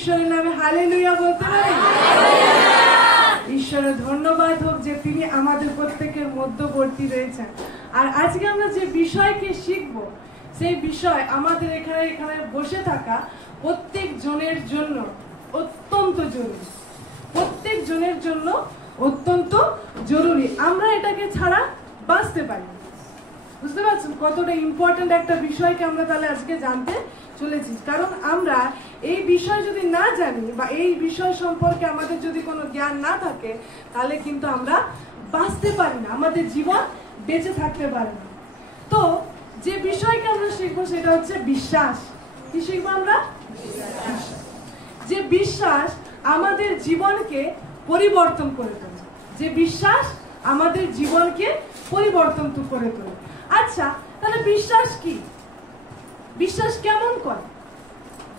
ঈশ্বরের নামে হালেলুয়া বলতে পারি? ঈশ্বরের ধন্যবাদ হোক যে তিনি আমাদের প্রত্যেকের মধ্যবর্তী রয়েছেন। আর আজকে আমরা যে বিষয়কে শিখব, সেই বিষয় আমাদের এখানে বসে থাকা প্রত্যেক জনের জন্য অত্যন্ত জরুরি। প্রত্যেক জনের জন্য অত্যন্ত জরুরি। আমরা এটাকে ছাড়া বাঁচতে পারি। বুঝতে পারছেন কতটা ইম্পর্টেন্ট একটা বিষয়কে আমরা তাহলে আজকে জানতে চলেছি। কারণ আমরা এই বিষয় যদি না জানি বা এই বিষয় সম্পর্কে আমাদের যদি কোনো জ্ঞান না থাকে, তাহলে কিন্তু আমরা বাঁচতে পারি না, আমাদের জীবন বেঁচে থাকতে পারে না। তো যে বিষয়কে আমরা শিখবো সেটা হচ্ছে বিশ্বাস। কি শিখবো আমরা? যে বিশ্বাস আমাদের জীবনকে পরিবর্তন করে তোলে। যে বিশ্বাস আমাদের জীবনকে পরিবর্তন করে তোলে। আচ্ছা, তাহলে বিশ্বাস কি? বিশ্বাস কেমন করে?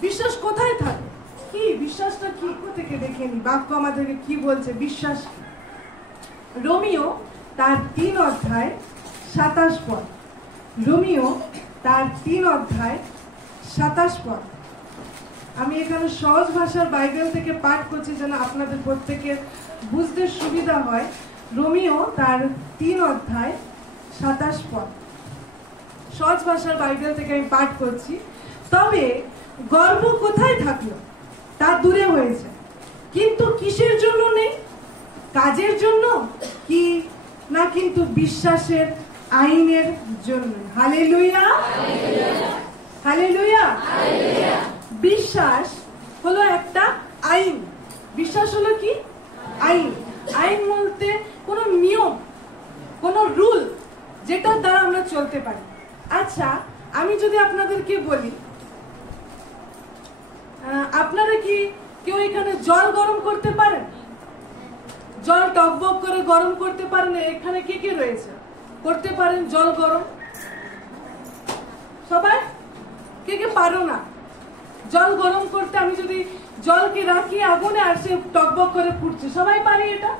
বিশ্বাস কোথায় থাকে? কি বিশ্বাসটা কি থেকে দেখে নি বাক্য আমাদেরকে কি বলছে বিশ্বাস। রোমিও তার 3 অধ্যায় 27 পদ। রোমিও তার 3 অধ্যায় 27 পদ। আমি এখানে সহজ ভাষার বাইবেল থেকে পাঠ করছি যেন আপনাদের প্রত্যেকের বুঝতে সুবিধা হয়। রোমিও তার 3 অধ্যায় 27 পদ সহজ ভাষার বাইবেল থেকে আমি পাঠ করছি। তবে গর্ব কোথায় থাকলো? তা দূরে হয়েছে, কিন্তু কিসের জন্য নেই? কাজের জন্য কি না কিন্তু বিশ্বাসের আইনের জন্য। Hallelujah, hallelujah. বিশ্বাস হলো একটা আইন। বিশ্বাস হলো কি? আইন। আইন বলতে কোনো নিয়ম, কোনো রুল, যেটার দ্বারা আমরা চলতে পারি। আচ্ছা, আমি যদি আপনাদেরকে বলি, আপনারা কি কেউ এখানে জল গরম করতে পারেন? জল টকবক করে গরম করতে পারেন? এখানে কে কে রয়েছে করতে পারেন জল গরম? সবাই? কে কে পারো না জল গরম করতে? আমি যদি জলকে রাখি আগুনে আর সে টকবক করে ফুটছে, সবাই পারি এটা?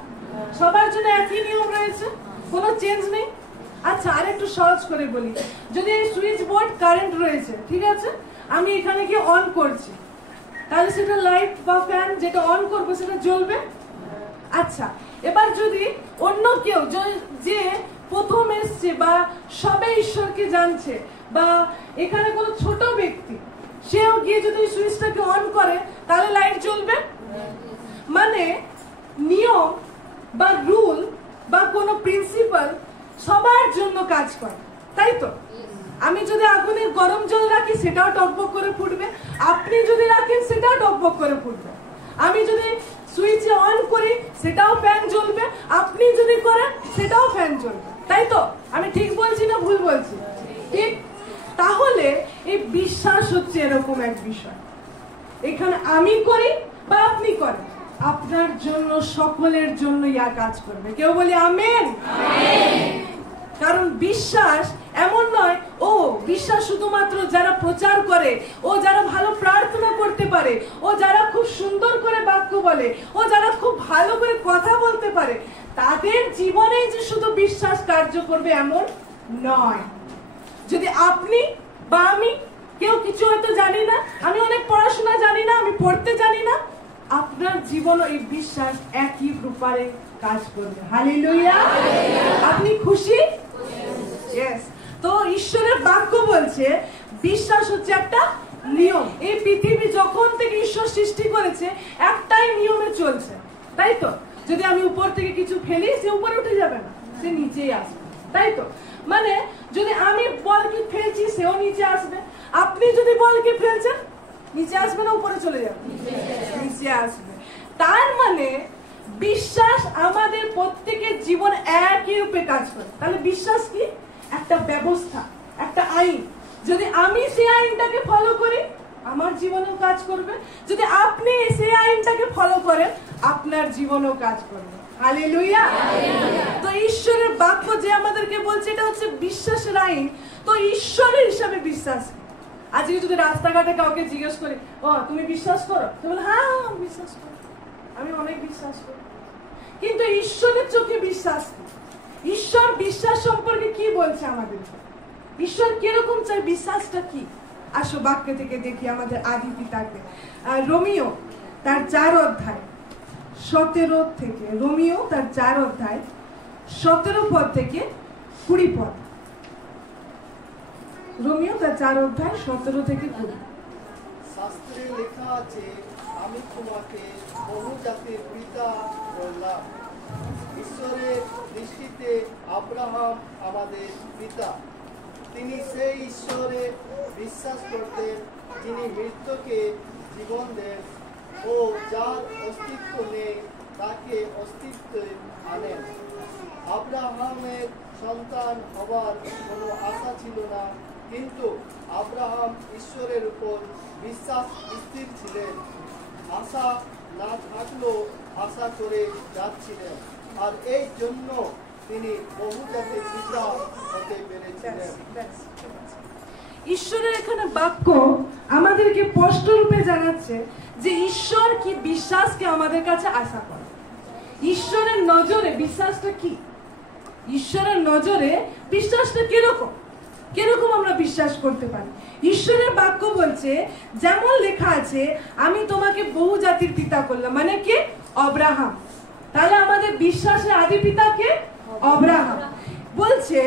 সবার জন্য একই নিয়ম রয়েছে, কোনো চেঞ্জ নেই। আচ্ছা, আর একটু সহজ করে বলি, যদি এই সুইচ বোর্ড কারেন্ট রয়েছে, ঠিক আছে, আমি এখানে গিয়ে অন করছি, তাহলে সেটা লাইট বা ফ্যান যেটা অন করবো সেটা জ্বলবে। আচ্ছা, এবার যদি অন্য কেউ যে প্রথম এসছে বা সবে ঈশ্বরকে জানছে বা এখানে কোনো ছোট ব্যক্তি, সেও গিয়ে যদি সুইচটাকে অন করে, তাহলে লাইট জ্বলবে? মানে নিয়ম বা রুল বা কোনো প্রিন্সিপাল সবার জন্য কাজ করে, তাই তো? আমি যদি আগুনে গরম জল রাখি সেটাও টকবক করে ফুটবে, আপনি যদি রাখেন সেটাও টকবক করে ফুটবে। আমি যদি সুইচে অন করি সেটাও ফ্যান জ্বলবে, আপনি যদি করেন সেটাও ফ্যান জ্বলবে, তাই তো? আমি ঠিক বলছি না ভুল বলছি? ঠিক। তাহলে এই বিশ্বাস হচ্ছে এরকম এক বিষয়। এখানে আমি করি বা আপনি করেন, আপনার জন্য সকলের জন্য ইয়া কাজ করবে। কেউ বলি আমেন। কারণ বিশ্বাস এমন নয় ও বিশ্বাস শুধুমাত্র যারা প্রচার করে, ও যারা ভালো প্রার্থনা করতে পারে, ও যারা খুব সুন্দর করে বাক্য বলে, ও যারা খুব ভালো করে কথা বলতে পারে, তাদের জীবনেই যে শুধু বিশ্বাস কার্য করবে এমন নয়। যদি আপনি বা আমি কেউ কিছু হয়তো জানি না, আমি অনেক পড়াশোনা জানি না, আমি পড়তে জানি না, আপনার জীবনও এই বিশ্বাস একই রূপারে কাজ করবে। হালেলুয়া। আপনি খুশি? ইয়েস। তো ঈশ্বরের বাক্য বলছে বিশ্বাস হচ্ছে একটা নিয়ম। এই পৃথিবী যখন থেকে ঈশ্বর সৃষ্টি করেছে একটাই নিয়মে চলছে, তাই তো? যদি আমি উপর থেকে কিছু ফেলি, সে উপরে উঠে যাবে না, সে নিচেই আসবে, তাই তো? মানে যদি আমি বলকে ফেলছি সেও নিচে আসবে, আপনি যদি বলকে ফেলছেন নিচে আসবে না উপরে চলে যাবে? নিচে আসবে। তার মানে বিশ্বাস আমাদের প্রত্যেকের জীবন একই রূপে কাজ করে। তাহলে বিশ্বাস কি? একটা ব্যবস্থা, একটা আইন। যদি আমি সেই আইনটাকে ফলো করি আমার জীবনেও কাজ করবে, যদি আপনি সেই আইনটাকে ফলো করেন আপনার জীবনেও কাজ করবে। হালেলুয়া। তো ঈশ্বরের বাক্য যে আমাদেরকে বলছে এটা হচ্ছে বিশ্বাসের আইন। তো ঈশ্বরের হিসাবে বিশ্বাস। আজকে যদি রাস্তাঘাটে কাউকে জিজ্ঞেস করি, ও তুমি বিশ্বাস করো? তো বলে হ্যাঁ বিশ্বাস করি, আমি অনেক বিশ্বাস করি। কিন্তু ঈশ্বরের চোখে বিশ্বাস কি? ঈশ্বর বিশ্বাস সম্পর্কে কি বলছে আমাদের? ঈশ্বর কিরকম চাই? বিশ্বাসটা কি? আসো বাক্য থেকে দেখি আমাদের আদি পিতাকে। রোমিও তার 4 অধ্যায় 17 থেকে, রোমিও তার 4 অধ্যায় 17 পদ থেকে 20 পদ। রোমিও তার 4 অধ্যায় 17 থেকে 20। শাস্ত্রে লেখা আছে, আমি তোমাকে বহু জাতির পিতা করলাম। ঈশ্বরের দৃষ্টিতে আব্রাহাম আমাদের পিতা। তিনি সেই ঈশ্বরে বিশ্বাস করতেন যিনি মৃত্যুকে জীবন দেন ও যার অস্তিত্ব নেই তাকে অস্তিত্বে আনেন। আব্রাহামের সন্তান হবার কোনো আশা ছিল না, কিন্তু আব্রাহাম ঈশ্বরের উপর বিশ্বাস স্থির ছিলেন। আশা না থাকলেও আশা করে যাচ্ছিলেন, আর এই জন্য তিনি বহু জাতির পিতা হতে পেরেছিলেন। ঈশ্বরের এখানে বাক্য আমাদেরকে স্পষ্ট রূপে জানাচ্ছে যে ঈশ্বর কি বিশ্বাসকে আমাদের কাছে আশা করে। ঈশ্বরের নজরে বিশ্বাসটা কি? ঈশ্বরের নজরে বিশ্বাসটা কিরকম কিরকম আমরা বিশ্বাস করতে পারি? ঈশ্বরের বাক্য বলছে, যেমন লেখা আছে, আমি তোমাকে বহু জাতির পিতা করলাম, মানে কে? আব্রাহাম। তাহলে আমাদের বিশ্বাসের আদি পিতা কে? আব্রাহাম। বলছে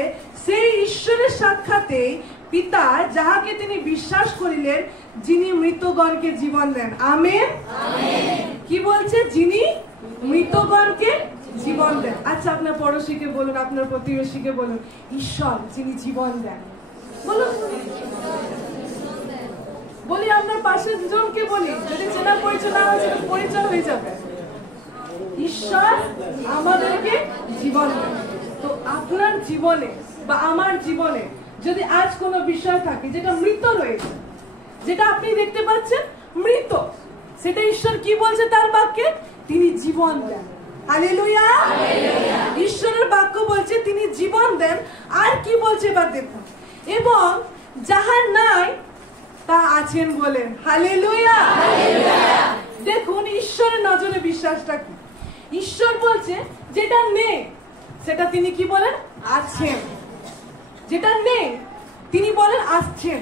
সেই ঈশ্বরের সাক্ষাতে পিতা যাহাকে তিনি বিশ্বাস করিলেন, যিনি মৃতগণকে জীবন দেন। আমেন। কি বলছে? যিনি মৃতগণকে জীবন দেন। আচ্ছা, আপনার পড়োশীকে বলুন, আপনার প্রতিবেশীকে বলুন, ঈশ্বর যিনি জীবন দেন। বলুন। বলি আপনার পাশের জনকে বলি, যদি চেনা পরিচয় না হয় সেটা পরিচয় হয়ে যাবে। ঈশ্বর আমাদেরকে জীবন দেন। তো আপনার জীবনে বা আমার জীবনে যদি আজ কোনো বিষয় থাকে যেটা মৃত রয়েছে, যেটা আপনি দেখতে পাচ্ছেন মৃত, সেটা ঈশ্বর কি বলছে তার বাক্যে? তিনি জীবন দেন। হালেলুয়া। ঈশ্বরের বাক্য বলছে তিনি জীবন দেন। আর কি বলছে এবার দেখুন, এবং যাহার নাই তা আছেন বলেন। হালেলুয়া। দেখুন ঈশ্বরের নজরে বিশ্বাসটা কি। ঈশ্বর বলছে যেটা নেই সেটা তিনি কি বলেন? আছেন। যেটা নেই তিনি বলেন আসছেন।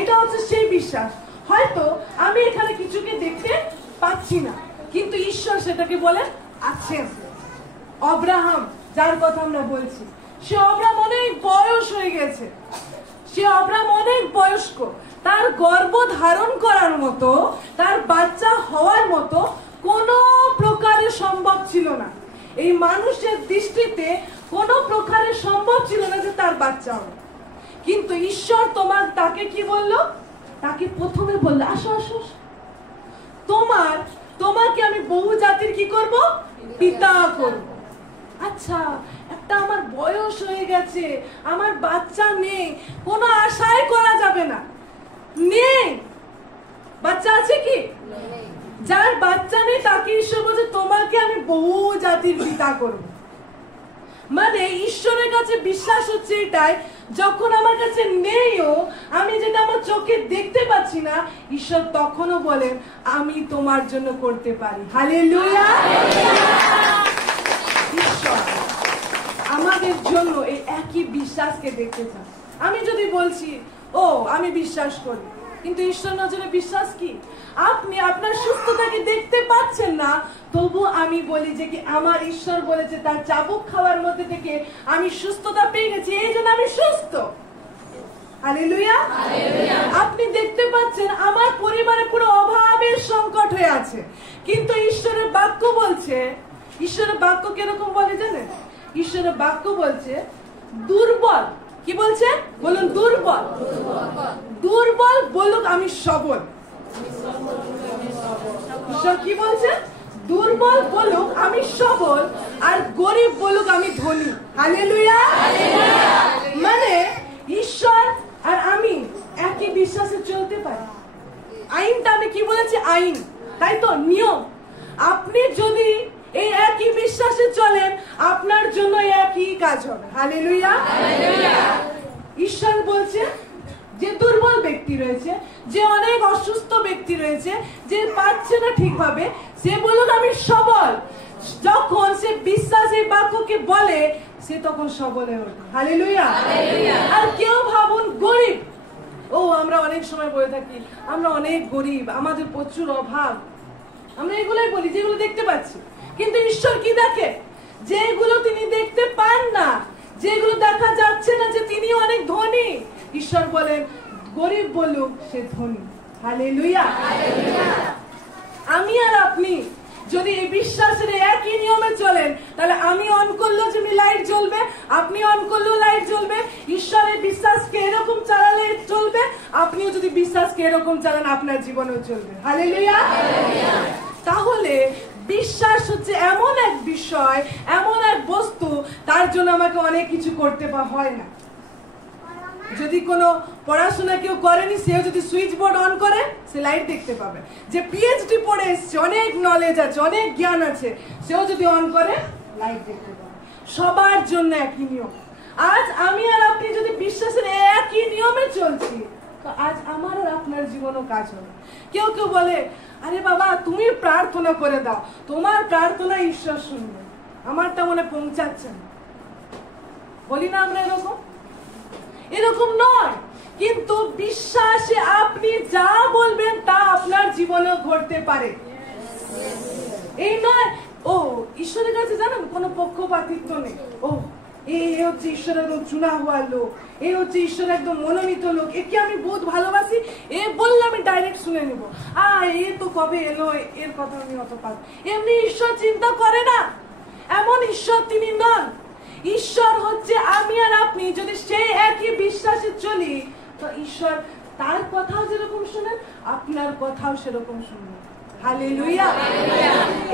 এটা হচ্ছে সেই বিশ্বাস। হয়তো আমি এখানে কিছুকে দেখতে পাচ্ছি না, কিন্তু ঈশ্বর সেটাকে বলেন আছেন। আব্রাহাম যার কথা আমরা বলছি, সে আব্রাহাম অনেক বয়স হয়ে গেছে, সে আব্রাহাম অনেক বয়স্ক, তার গর্ভ ধারণ করার মতো, তার বাচ্চা হওয়ার মতো কোনো প্রকারে সম্ভব ছিল না। এই মানুষের দৃষ্টিতে কোনো প্রকারে সম্ভব ছিল না যে তার বাচ্চা হবে। কিন্তু ঈশ্বর তাকে কি বললো? তাকে প্রথমে বললো, আসো আসো, তোমাকে আমি বহু জাতির কি করব? পিতা করব। আচ্ছা, একটা আমার বয়স হয়ে গেছে, আমার বাচ্চা নেই, কোনো আশাই করা যাবে না। নেই, বাচ্চা আছে কি? যার বাচ্চা নেই তাকে ঈশ্বর বলছে তোমাকে আমি বহু জাতির পিতা করব। মানে ঈশ্বরের কাছে বিশ্বাস হচ্ছে এটাই, যখন আমার কাছে নেইও, আমি যেটা আমার চোখে দেখতে পাচ্ছি না, ঈশ্বর তখনও বলেন আমি তোমার জন্য করতে পারি। হালেলুয়া। ঈশ্বর আমাদের জন্য এই একই বিশ্বাসকে দেখতে চান। আমি যদি বলছি ও আমি বিশ্বাস করি, কিন্তু ঈশ্বর নজরে বিশ্বাস কি? আপনি আপনার সুস্থতাকে দেখতে পাচ্ছেন না, তবু আমি বলি যে কি আমার ঈশ্বর বলেছে তার চাবুক খাওয়ার মধ্যে থেকে আমি সুস্থতা পেয়ে গেছি, এই জন্য আমি সুস্থ। হালেলুয়া। আপনি দেখতে পাচ্ছেন আমার পরিবারে পুরো অভাবের সংকট হয়ে আছে, কিন্তু ঈশ্বরের বাক্য বলছে, ঈশ্বরের বাক্য কিরকম বলে জানেন? ঈশ্বরের বাক্য বলছে দুর্বল, কি বলছে? বলুন দুর্বল। দুর্বল বলুক আমি সবল। ঈশ্বর কি বলছে? দুর্বল বলুক আমি সবল, আর গরিব বলুক আমি ধনী। হালেলুয়া। মানে ঈশ্বর আর আমি একই বিশ্বাসে চলতে পারি। আইনটা আমি কি বলেছি? আইন, তাই তো, নিয়ম। আপনি যদি এই একই বিশ্বাসে চলেন, আপনার জন্য একই কাজ হবে। হালেলুয়া। ঈশ্বর বলছে যে দুর্বল ব্যক্তি রয়েছে, যে অনেক অসুস্থ ব্যক্তি রয়েছে, যে পাচ্ছে না ঠিকভাবে, সে বলুক আমি সবল। যখন সে বিশ্বাস এই বাক্যকে বলে, সে তখন সবল হয়ে ওঠে। হালেলুয়া। আর কেউ ভাবুন গরিব, ও আমরা অনেক সময় বলে থাকি আমরা অনেক গরিব, আমাদের প্রচুর অভাব, আমরা এগুলোই বলি যেগুলো দেখতে পাচ্ছি, কিন্তু ঈশ্বর কি দেখে? যেগুলো তিনি দেখতে পান না, যেগুলো দেখা যাচ্ছে না যে তিনি অনেক ধনী, ঈশ্বর বলেন গরিব বলুক সে ধনী। হালেলুয়া। আমি আর আপনি যদি এই বিশ্বাসের একই নিয়মে চলেন, তাহলে আমি অন করলেও যেমনি লাইট জ্বলবে, আপনি অন করলেও লাইট জ্বলবে। ঈশ্বরের বিশ্বাসকে এরকম চালালে চলবে, আপনিও যদি বিশ্বাসকে এরকম চালান আপনার জীবনেও চলবে। হালেলুয়া। তাহলে বিশ্বাস হচ্ছে এমন এক বিষয়, এমন এক বস্তু, তার জন্য আমাকে অনেক কিছু করতে হয় না। যদি কোনো পড়াশোনা কেউ করেনি, সেও যদি সুইচ বোর্ড অন করে, সে লাইট দেখতে পাবে। যে পিএইচডি পড়ে এসছে, অনেক নলেজ আছে, অনেক জ্ঞান আছে, সেও যদি অন করে লাইট দেখতে পাবে। সবার জন্য একই নিয়ম। আজ আমি আর আপনি যদি বিশ্বাসের একই নিয়মে চলছি, তো আজ আমার আর আপনার জীবনও কাজ হবে। কেউ কেউ বলে, আরে বাবা তুমি প্রার্থনা করে দাও, তোমার প্রার্থনা ঈশ্বর শুনবে, আমারটা মনে পৌঁছাচ্ছে না। বলি না আমরা এরকম? এরকম নয়, কিন্তু বিশ্বাসে আপনি যা বলবেন তা আপনার জীবনেও ঘটতে পারে। এই নয় ও ঈশ্বরের কাছে জানেন কোনো পক্ষপাতিত্ব নেই, ও এই হচ্ছে ঈশ্বরের একদম চুনা হওয়া লোক, এই হচ্ছে ঈশ্বরের একদম মনোনীত লোক, একে আমি বহুত ভালোবাসি, এ বললে আমি ডাইরেক্ট শুনে নেবো, এ তো কবে এলো, এর কথা আমি অত পারবো। এমনি ঈশ্বর চিন্তা করে না, এমন ঈশ্বর তিনি নন। ঈশ্বর হচ্ছে আমি আর আপনি যদি সেই একই বিশ্বাসে চলি, তো ঈশ্বর তার কথাও যেরকম শুনেন, আপনার কথাও সেরকম শুনবেন। হালেলুয়া।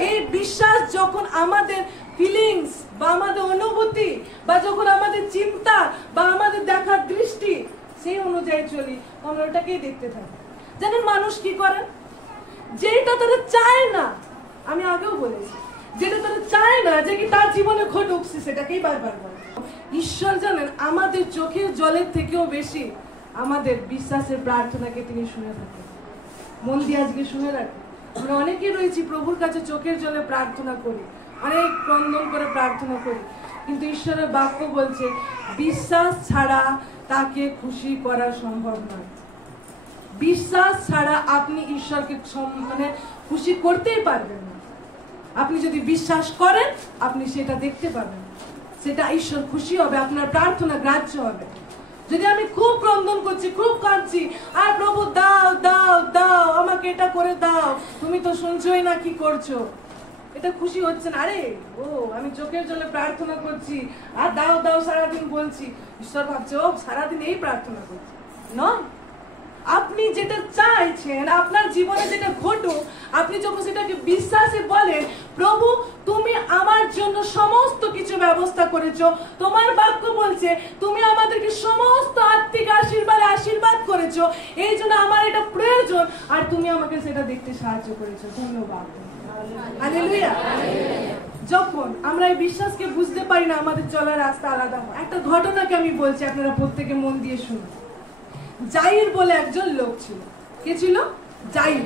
এই বিশ্বাস যখন আমাদের ফিলিংস বা আমাদের অনুভূতি বা যখন আমাদের চিন্তা বা আমাদের দেখার দৃষ্টি সেই অনুযায়ী চলি, আমরা ওটাকেই দেখতে থাকি। জানেন মানুষ কি করেন? যেটা তারা চায় না, আমি আগেও বলেছি, যেটা তারা চায় না যে কি তার জীবনে ঘটুক, সেটাকেই বারবার বলে। ঈশ্বর জানেন আমাদের চোখের জলের থেকেও বেশি আমাদের বিশ্বাসের প্রার্থনাকে তিনি শুনে থাকেন। মন দিয়ে আজকে শুনে রাখেন। আমরা অনেকে রয়েছি প্রভুর কাছে চোখের জলে প্রার্থনা করি, অনেক ক্রন্দন করে প্রার্থনা করি, কিন্তু ঈশ্বরের বাক্য বলছে বিশ্বাস ছাড়া তাকে খুশি করা সম্ভব নয়। বিশ্বাস ছাড়া আপনি ঈশ্বরকে খুশি করতেই পারবেন না। আপনি যদি বিশ্বাস করেন, আপনি সেটা দেখতে পাবেন, সেটা ঈশ্বর খুশি হবে, আপনার প্রার্থনা গ্রাহ্য হবে। যদি আমি খুব ক্রন্দন করছি, খুব কাঁদছি, আর প্রভু দাও দাও দাও, আমাকে এটা করে দাও, তুমি তো শুনছোই না কি করছো, এটা খুশি হচ্ছে না। আরে ও আমি চোখের জলে প্রার্থনা করছি আর দাও দাও সারাদিন বলছি, ঈশ্বর ভাবছে ও সারাদিন এই প্রার্থনা করছি। নয়, আপনি যেটা চাইছেন আপনার জীবনে যেটা ঘটুক, আপনি যখন সেটাকে বিশ্বাসে বলেন, প্রভু তুমি আমার জন্য সমস্ত কিছু ব্যবস্থা করেছো, তোমার বাক্য বলছে তুমি আমাদেরকে সমস্ত আত্মিক আশীর্বাদ করেছো, এই জন্য আমার এটা প্রয়োজন, আর তুমি আমাকে সেটা দেখতে সাহায্য করেছো, ধন্যবাদ। হালেলুয়া। যখন আমরা এই বিশ্বাসকে বুঝতে পারি না, আমাদের চলার রাস্তা আলাদা হয়। একটা ঘটনাকে আমি বলছি, আপনারা প্রত্যেকে মন দিয়ে শুনুন। জাইর বলে একজন লোক ছিল। কে ছিল? জাইর।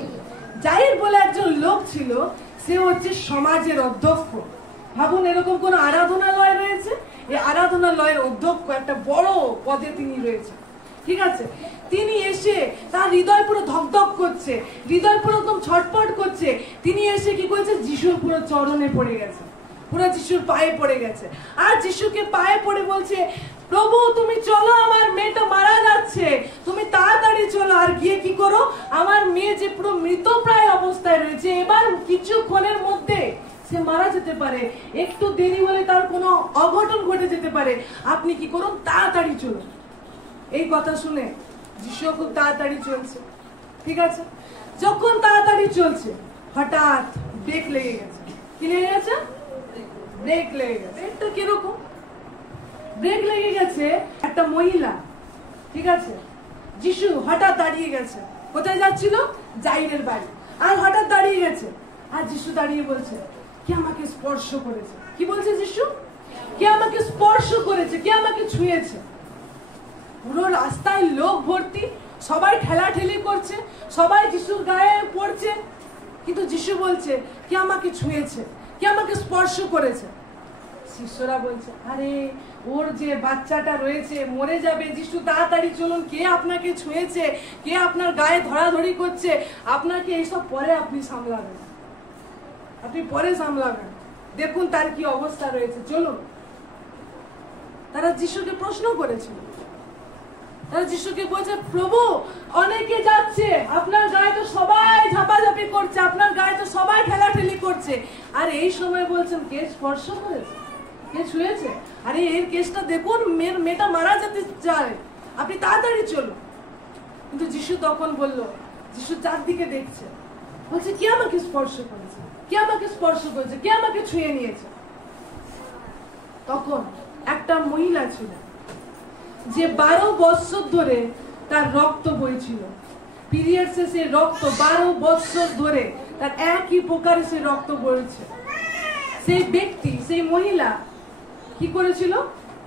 জাইর বলে একজন লোক ছিল, সে হচ্ছে সমাজের অধ্যক্ষ। ভাবুন এরকম কোন আরাধনালয় রয়েছে, এই আরাধনালয়ের অধ্যক্ষ একটা বড় পদে তিনি রয়েছে। ঠিক আছে, তিনি এসে তার হৃদয় পুরো ধকধক করছে, হৃদয় পুরো একদম ছটফট করছে। তিনি এসে কি করেছে, যিশুর পুরো চরণে পড়ে গেছে, পুরো যিশুর পায়ে পড়ে গেছে, আর যিশুকে পায়ে পড়ে বলছে, প্রভু তুমি চলো, আমার মেয়েটা মারা যাচ্ছে, তুমি তাড়াতাড়ি চলো, আর গিয়ে কি করো, আমার মেয়ে যে পুরো মৃতপ্রায় অবস্থায় রয়েছে, এবার কিছুক্ষণের মধ্যে সে মারা যেতে পারে, একটু দেরি হলে তার কোনো অঘটন ঘটে যেতে পারে, আপনি কি করুন, তাড়াতাড়ি চলুন। এই কথা শুনে যিশু খুব তাড়াতাড়ি চলছে। ঠিক আছে, যখন তাড়াতাড়ি চলছে, হঠাৎ ব্রেক লেগে গেছে। কি লেগে গেছে? ব্রেক লেগে গেছে। এটা কিরকম? ব্রেক লেগে গেছে একটা মহিলা। ঠিক আছে, যিশু হঠাৎ দাঁড়িয়ে গেছে। কোথায় যাচ্ছিল? জাইরের বাড়ি। আর হঠাৎ দাঁড়িয়ে গেছে, আর যিশু দাঁড়িয়ে বলছে, কে আমাকে স্পর্শ করেছে? কি বলছে যিশু? কে আমাকে স্পর্শ করেছে, কে আমাকে ছুঁয়েছে? পুরো রাস্তায় লোক ভর্তি, সবাই ঠেলাঠেলি করছে, সবাই যিশুর গায়ে পড়ছে, কিন্তু যিশু বলছে, কে আমাকে ছুঁয়েছে, কে আমাকে স্পর্শ করেছে? শিষ্যরা বলছে, আরে ওর যে বাচ্চাটা রয়েছে মরে যাবে, যিশু তাড়াতাড়ি চলুন, কে আপনাকে ছুঁয়েছে, কে আপনার গায়ে ধরাধরি করছে, আপনাকে এইসব পরে আপনি সামলাবেন। আপনি পরে সামলাবেন, দেখুন তার কি অবস্থা রয়েছে, চলুন। তারা যিশুকে প্রশ্ন করেছিল, তারা যিশুকে বলছে, প্রভু অনেকে যাচ্ছে, আপনার গায়ে তো সবাই ঝাপাঝাপি করছে, আপনার গায়ে তো সবাই ঠেলাঠেলি করছে, আর এই সময় বলছেন কে স্পর্শ করেছে, কে ছুঁয়েছে? আরে এর কেসটা দেখুন, মেয়েটা মারা যেতে চায়, আপনি তাড়াতাড়ি চলুন। কিন্তু যিশু তখন বলল, যিশু চারদিকে দেখছে, বলছে কে আমাকে স্পর্শ করেছে, কে আমাকে স্পর্শ করেছে, কে আমাকে ছুঁয়ে নিয়েছে? তখন একটা মহিলা ছিল যে 12 বছর ধরে তার রক্ত বইছিল, পিরিয়ডসে সে রক্ত 12 বছর ধরে তার একই প্রকারে সে রক্ত বইছে। সেই ব্যক্তি, সেই মহিলা কি করেছিল?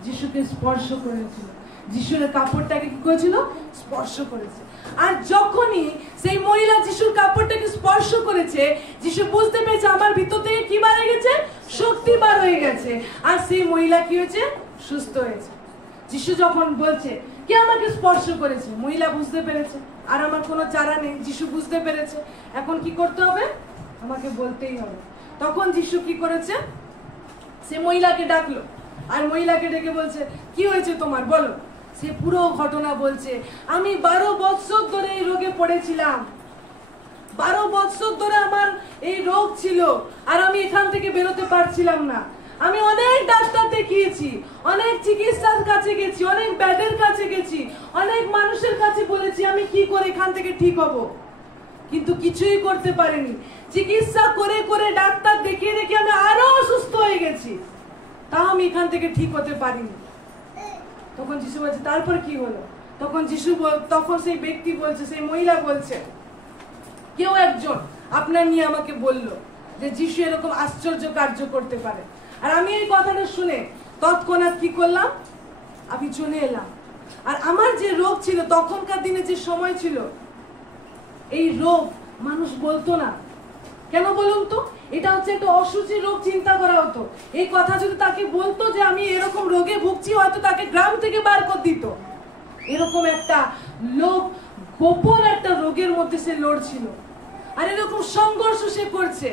যিশুকে স্পর্শ করেছিল, যিশুর কাপড়টাকে কি করেছিল? স্পর্শ করেছে। আর যখনই সেই মহিলা যিশুর কাপড়টাকে স্পর্শ করেছে, যিশু বুঝতে পেরেছে আমার ভিতর থেকে কি বার হয়ে গেছে? শক্তি বার হয়ে গেছে। আর সেই মহিলা কি হয়েছে? সুস্থ হয়েছে। যিশু যখন বলছে কে আমাকে স্পর্শ করেছে, মহিলা বুঝতে পেরেছে আর আমার কোনো চারা নেই। যিশু বুঝতে পেরেছে এখন কি করতে হবে? আমাকে বলতেই হবে। তখন যিশু কি করেছে? সে মহিলাকে ডাকলো আর মহিলাকে ডেকে বলছে কি হয়েছে তোমার, বলো। সে পুরো ঘটনা বলছে, আমি 12 বছর ধরে এই রোগে পড়েছিলাম, 12 বছর ধরে আমার এই রোগ ছিল আর আমি এখান থেকে বেরোতে পারছিলাম না। আমি অনেক ডাক্তার দেখিয়েছি, অনেক চিকিৎসার কাছে গেছি, অনেক ব্যাডের কাছে গেছি, অনেক মানুষের কাছে বলেছি আমি কি করে এখান থেকে ঠিক হব, কিন্তু কিছুই করতে পারিনি। চিকিৎসা করে করে ডাক্তার দেখিয়ে দেখিয়ে আমি আরো অসুস্থ হয়ে গেছি, তাও আমি এখান থেকে ঠিক হতে পারিনি। তখন যিশু বলছে তারপর কি হলো? তখন সেই ব্যক্তি বলছে, সেই মহিলা বলছে, কেউ একজন আপনার নিয়ে আমাকে বলল যে যিশু এরকম আশ্চর্য কার্য করতে পারে। আর আমি এই কথাটা শুনে তৎক্ষণাৎ কি করলাম? আমি চলে এলাম। আর আমার যে রোগ ছিল, তখনকার দিনে যে সময় ছিল, এই রোগ মানুষ বলতো না। কেন বলুন তো? এটা হচ্ছে একটা অসুচি রোগ, চিন্তা করা হতো। এই কথা যদি তাকে বলতো যে আমি এরকম রোগে ভুগছি, হয়তো তাকে গ্রাম থেকে বার করে দিত। এরকম একটা লোক গোপন একটা রোগের মধ্যে সে লড়ছিল আর এরকম সংঘর্ষ সে করছে।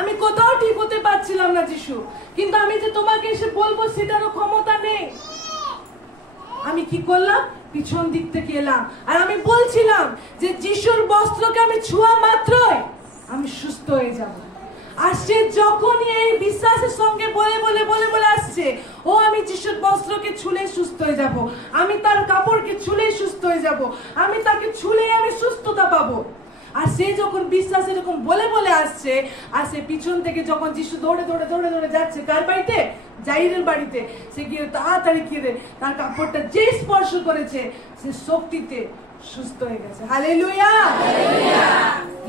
আমি কোথাও ঠিক হতে পারছিলাম না যিশু, কিন্তু আমি যে তোমাকে এসে বলবো সেটারও ক্ষমতা নেই। আমি কি করলাম? পিছন দিক থেকে এলাম আর আমি বলছিলাম যে যিশুর বস্ত্রকে আমি ছোঁয়া মাত্রই আমি সুস্থ হয়ে যাব। আর সে যখনই এই বিশ্বাসের সঙ্গে বলে বলে বলে বলে আসছে, ও আমি যিশুর বস্ত্রকে ছুঁলে সুস্থ হয়ে যাব, আমি তার কাপড়কে ছুঁলে সুস্থ হয়ে যাব, আমি তাকে ছুঁলে আমি সুস্থতা পাবো। আর সে যখন বিশ্বাস এরকম বলে বলে আসছে, আর সে পিছন থেকে যখন যিশু দৌড়ে দৌড়ে দৌড়ে দৌড়ে যাচ্ছে কার বাড়িতে? জাইরের বাড়িতে। সে গিয়ে তাড়াতাড়ি গিয়ে তার কাপড়টা যে স্পর্শ করেছে, সে শক্তিতে সুস্থ হয়ে গেছে। হালেলুয়া!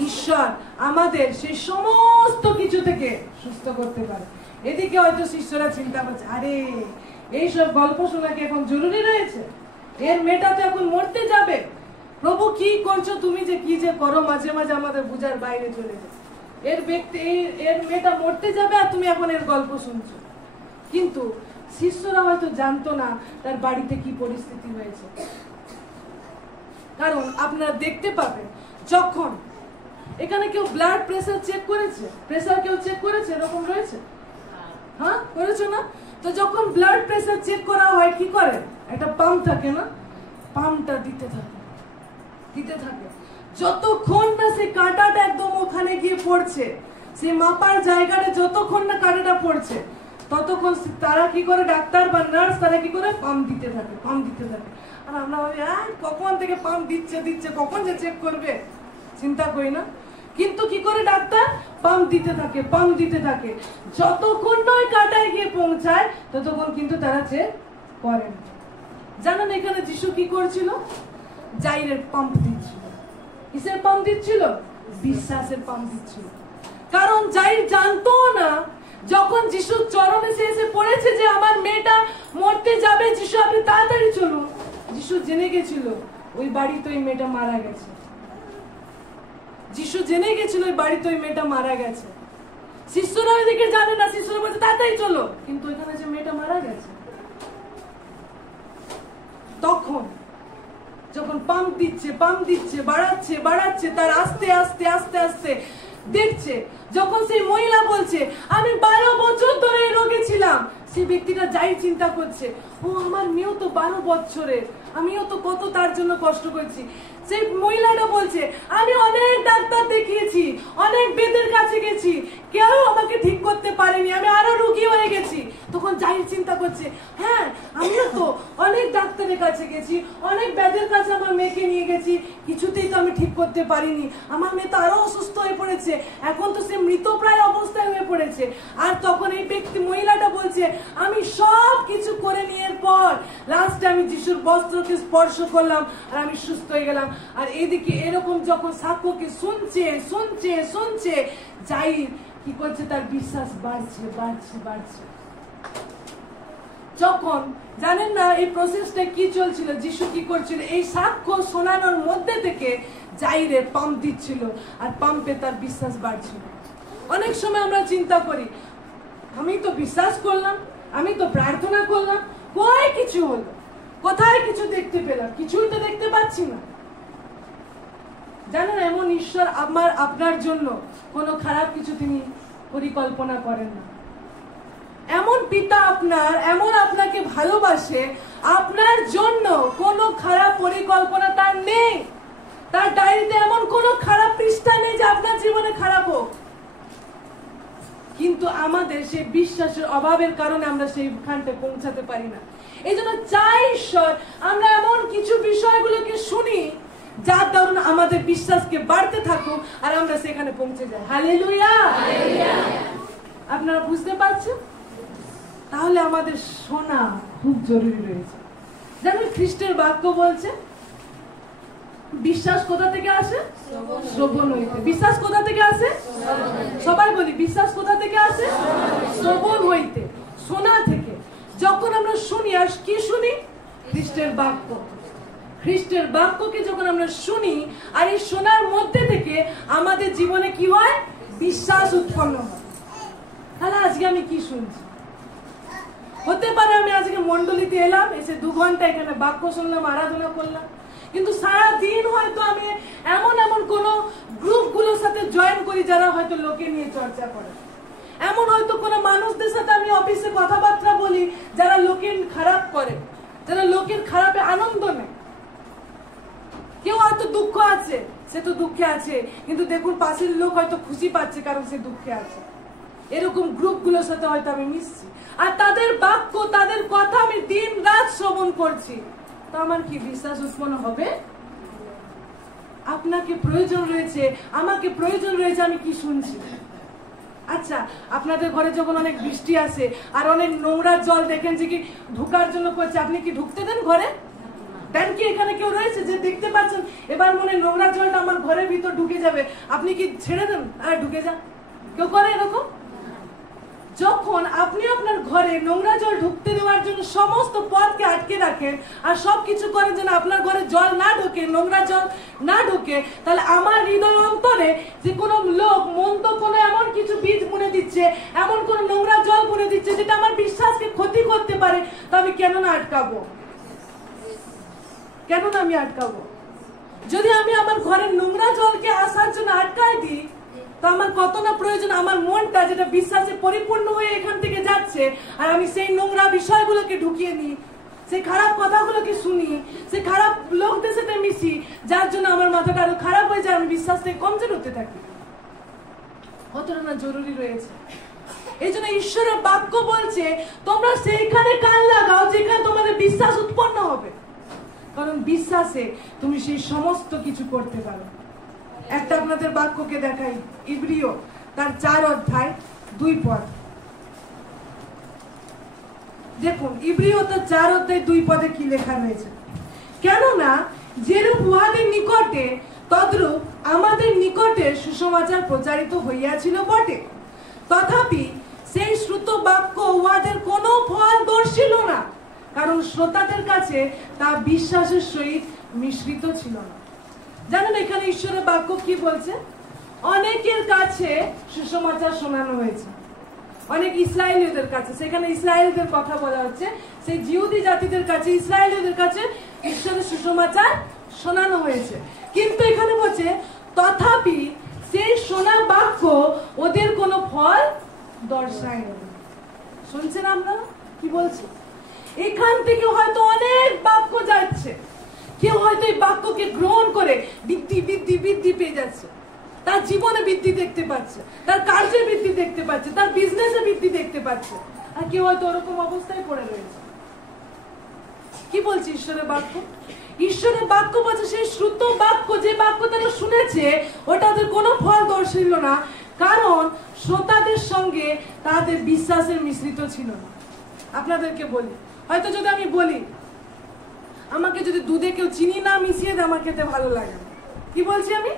ঈশ্বর আমাদের সেই সমস্ত কিছু থেকে সুস্থ করতে পারে। এদিকে হয়তো শিষ্যরা চিন্তা করছে, আরে এইসব গল্প শোনা কি এখন জরুরি রয়েছে? এর মেয়েটা তো এখন মরতে যাবে, প্রভু কি করছো তুমি, যে কি যে করো মাঝে মাঝে আমাদের বুঝার বাইরে চলে যায়। এর মেয়েটা মরতে যাবে আর তুমি এখন এর গল্প শুনছো। কিন্তু শিষ্যরা হয়তো জানতো না তার বাড়িতে কি পরিস্থিতি হয়েছে। কারণ আপনারা দেখতে পাবেন, যখন এখানে কেউ ব্লাড প্রেসার চেক করেছে, প্রেসার কেউ চেক করেছে এরকম রয়েছে? হ্যাঁ, করেছো না? তো যখন ব্লাড প্রেসার চেক করা হয় কি করে? একটা পাম্প থাকে না, পাম্পটা দিতে থাকে দিতে থাকে, যতক্ষণ না সে কাঁটাটা একদম ওখানে গিয়ে পড়ছে, সে মাপার জায়গাটা যতক্ষণ না কাঁটাটা পড়ছে, ততক্ষণ তারা কি করে, ডাক্তার বা নার্স তারা কি করে পাম্প দিতে থাকে, পাম্প দিতে থাকে। আর আমরা ভাবি কখন থেকে পাম্প দিচ্ছে কখন যে চেক করবে, চিন্তা করি না। কিন্তু কি করে ডাক্তার পাম্প দিতে থাকে, পাম্প দিতে থাকে, যতক্ষণ নয় কাঁটায় গিয়ে পৌঁছায় ততক্ষণ কিন্তু তারা চেক করেন। জানেন এখানে যিশু কি করছিল? জাইরের পাম্প দিচ্ছিল। কিসের পাম্প দিচ্ছিল? বিশ্বাসের পাম্প দিচ্ছিল। কারণ জাইর জানতো না, যখন যিশুর চরণে সে এসে পড়েছে যে আমার মেয়েটা মরতে যাবে, যিশু আপনি তাড়াতাড়ি চলুন, যিশু জেনে গেছিল ওই বাড়িতে ওই মেয়েটা মারা গেছে। যিশু জেনে গেছিল ওই বাড়িতে ওই মেয়েটা মারা গেছে। শিষ্যরা ওইদিকে জানে না, শিষ্যরা বলছে তাড়াতাড়ি চলো, কিন্তু ওইখানে যে মেয়েটা মারা গেছে। তখন যখন পাম্প দিচ্ছে বাড়াচ্ছে, তার আস্তে আস্তে আস্তে আস্তে দেখছে। যখন সেই মহিলা বলছে আমি 12 বছর ধরে এই রোগে ছিলাম, সেই ব্যক্তিটা যাই চিন্তা করছে, ও আমার মেয়েও তো 12 বছরের, আমিও তো কত তার জন্য কষ্ট করছি। সেই মহিলাটা বলছে আমি অনেক ডাক্তার দেখিয়েছি, অনেক বেদের কাছে গেছি, কেউ আমাকে ঠিক করতে পারেনি, আমি আরো রোগী হয়ে গেছি। তখন জাহির চিন্তা করছে, হ্যাঁ আমিও তো অনেক ডাক্তারের কাছে গেছি, অনেক বেদের কাছে আমার মেয়েকে নিয়ে গেছি, কিছুতেই তো আমি ঠিক করতে পারিনি, আমার মেয়ে তো আরো অসুস্থ হয়ে পড়েছে, এখন তো সে মৃতপ্রায় অবস্থায় হয়ে পড়েছে। আর তখন এই ব্যক্তি মহিলাটা বলছে আমি সব কিছু করে নিয়ে পর লাস্টে আমি যিশুর বস্ত্রকে স্পর্শ করলাম আর আমি সুস্থ হয়ে গেলাম। আর এদিকে এরকম যখন সাক্ষ্যকে শুনছে শুনছে শুনছে, জাহির কি করছে, তার বিশ্বাস বাড়ছে বাড়ছে বাড়ছে। যখন জানেন না এই প্রসেসটা কি চলছিল, যিশু কি করছিল, এই সাক্ষ্য শোনানোর মধ্যে থেকে জাহিরের পাম্প দিচ্ছিল আর পাম্পে তার বিশ্বাস বাড়ছিল। অনেক সময় আমরা চিন্তা করি আমি তো বিশ্বাস করলাম, আমি তো প্রার্থনা করলাম, কই কিছু হলো, কোথায় কিছু দেখতে পেলাম, কিছুই তো দেখতে পাচ্ছি না। জানেন এমন ঈশ্বর আপনার জন্য কোনো খারাপ কিছু তিনি পরিকল্পনা করেন না। এমন পিতা আপনার, এমন আপনাকে ভালোবাসে, আপনার জন্য কোনো খারাপ পরিকল্পনা তার নেই। তার ডায়েরিতে এমন কোনো খারাপ পৃষ্ঠা নেই যে আপনার জীবনে খারাপ হোক। কিন্তু আমাদের সেই বিশ্বাসের অভাবের কারণে আমরা সেইখানটা পৌঁছাতে পারি না। এই জন্য চাই ঈশ্বর আমরা এমন কিছু বিষয়গুলোকে শুনি যার দরুন আমাদের বিশ্বাসকে বাড়তে থাকুক আর আমরা সেখানে পৌঁছে যাই। হালেলুয়া। আপনারা বুঝতে পারছেন? তাহলে আমাদের শোনা খুব জরুরি রয়েছে। যেমন খ্রিস্টের বাক্য বলছে বিশ্বাস কোথা থেকে আসে? শ্রবণ হইতে। বিশ্বাস কোথা থেকে আসে? সবাই বলি বিশ্বাস কোথা থেকে আসে? শ্রবণ হইতে, শোনা থেকে। যখন আমরা শুনি, আর কি শুনি? খ্রিস্টের বাক্য। খ্রিস্টের বাক্যকে যখন আমরা শুনি আর এই শোনার মধ্যে থেকে আমাদের জীবনে কি হয়? বিশ্বাস উৎপন্ন হয়। তাহলে আজকে আমি কি শুনছি? হতে পারে আমি আজকে মন্ডলীতে এলাম, এসে 2 ঘন্টা এখানে বাক্য শুনলাম, আরাধনা করলাম, কিন্তু সারা দিন হয়তো আমি এমন এমন কোন গ্রুপগুলোর সাথে জয়েন করি যারা হয়তো লোকে নিয়ে চর্চা করে। এমন হয়তো কোন মানুষদের সাথে আমি অফিসে কথাবার্তা বলি যারা লোকের খারাপ করে, যারা লোকের খারাপে আনন্দ নেয়। কেউ হয়তো দুঃখ আছে, সে তো দুঃখে আছে, কিন্তু দেখুন পাশের লোক হয়তো খুশি পাচ্ছে কারণ সে দুঃখে আছে। এরকম গ্রুপগুলোর সাথে হয়তো আমি মিশছি, আর তাদের বাক্য, তাদের কথা আমি দিন রাত শ্রবণ করছি। তো আমার কি বিশ্বাস উৎপন্ন হবে? আপনাকে প্রয়োজন রয়েছে, আমাকে প্রয়োজন রয়েছে আমি কি শুনছি। আচ্ছা, আপনাদের ঘরে যখন অনেক বৃষ্টি আসে আর অনেক নোংরা জল দেখেন যে কি ঢুকার জন্য করছে, আপনি কি ঢুকতে দেন ঘরে? দেন কি? এখানে কেউ রয়েছে যে দেখতে পাচ্ছেন এবার মনে নোংরা জলটা আমার ঘরের ভিতর ঢুকে যাবে, আপনি কি ছেড়ে দেন আর ঢুকে যান? কেউ করে এরকম? যখন আপনি আপনার ঘরে নোংরা জল ঢুকতে দেওয়ার জন্য সমস্ত পথকে আটকে রাখেন আর সবকিছু করেন যেন আপনার ঘরে জল না ঢোকে, নোংরা জল না ঢোকে, তাহলে আমার হৃদয় অন্তরে যে কোনো লোক মন্দ কোনো এমন কিছু বীজ বুনে দিচ্ছে, এমন কোন নোংরা জল বুনে দিচ্ছে যেটা আমার বিশ্বাসকে ক্ষতি করতে পারে, তো আমি কেন না আটকাবো? কেন না আমি আটকাবো? যদি আমি আমার ঘরের নোংরা জলকে আসার জন্য আটকাই দিই, তো আমার কত না প্রয়োজন আমার মনটা যেটা বিশ্বাসে পরিপূর্ণ হয়ে এখান থেকে যাচ্ছে, আর আমি সেই নোংরা বিষয়গুলোকে ঢুকিয়ে নিই, সেই খারাপ কথাগুলোকে শুনি, সেই খারাপ লোকদের সাথে মিশি, যার জন্য আমার মাথাটা আরো খারাপ হয়ে যায়, আমি বিশ্বাস থেকে কমজোর হতে থাকি। কতটা না জরুরি রয়েছে। এই জন্য ঈশ্বরের বাক্য বলছে তোমরা সেইখানে কান লাগাও যেখানে তোমাদের বিশ্বাস উৎপন্ন হবে, কারণ বিশ্বাসে তুমি সেই সমস্ত কিছু করতে পারো। একটা আপনাদের বাক্যকে দেখাই, ইব্রিয় তার 4 অধ্যায় 2 পদ। দেখুন ইব্রিয় তার 4 অধ্যায় 2 পদে কি লেখা রয়েছে। কেননা যেরূপ উহাদের নিকটে তদ্রূপ আমাদের নিকটে সুসমাচার প্রচারিত হইয়াছিল বটে, তথাপি সেই শ্রুত বাক্য উহাদের কোনো ফল দর্শিল না, কারণ শ্রোতাদের কাছে তা বিশ্বাসের সহিত মিশ্রিত ছিল না। জানেন এখানে ঈশ্বরের বাক্য কি বলছে? অনেকের কাছে সুসমাচার শোনানো হয়েছে, অনেক ইসরায়েলীয়দের কাছে, সেখানে ইসরায়েলদের কথা বলা হচ্ছে, সেই জিহুদি জাতিদের কাছে, ইসরায়েলীয়দের কাছে ঈশ্বরের সুসমাচার শোনানো হয়েছে। কিন্তু এখানে বলছে তথাপি সেই শোনা বাক্য ওদের কোনো ফল দর্শায় না। শুনছেন আপনারা কি বলছে? এখান থেকে হয়তো অনেক বাক্য যাচ্ছে, কেউ হয়তো এই বাক্যকে গ্রহণ করে বৃদ্ধি বৃদ্ধি বৃদ্ধি পেয়ে যাচ্ছে, তার জীবনে বৃদ্ধি দেখতে পাচ্ছে, তার কার্যে বৃদ্ধি দেখতে পাচ্ছে, তার বিজনেসে বৃদ্ধি দেখতে পাচ্ছে। আর কেউ হয়তো ওরকম অবস্থায় পড়ে রয়েছে। কি বলছে ঈশ্বরের বাক্য? ঈশ্বরের বাক্য বলছে সেই শ্রুত বাক্য, যে বাক্য তারা শুনেছে ওটা ওদের কোনো ফল দর্শাইল না, কারণ শ্রোতাদের সঙ্গে তাদের বিশ্বাসের মিশ্রিত ছিল না। আপনাদেরকে বলি, হয়তো যদি আমি বলি আমাকে যদি দুধে কেউ চিনি না মিশিয়ে দেয় আমার খেতে ভালো লাগে না, কি বলছি আমি?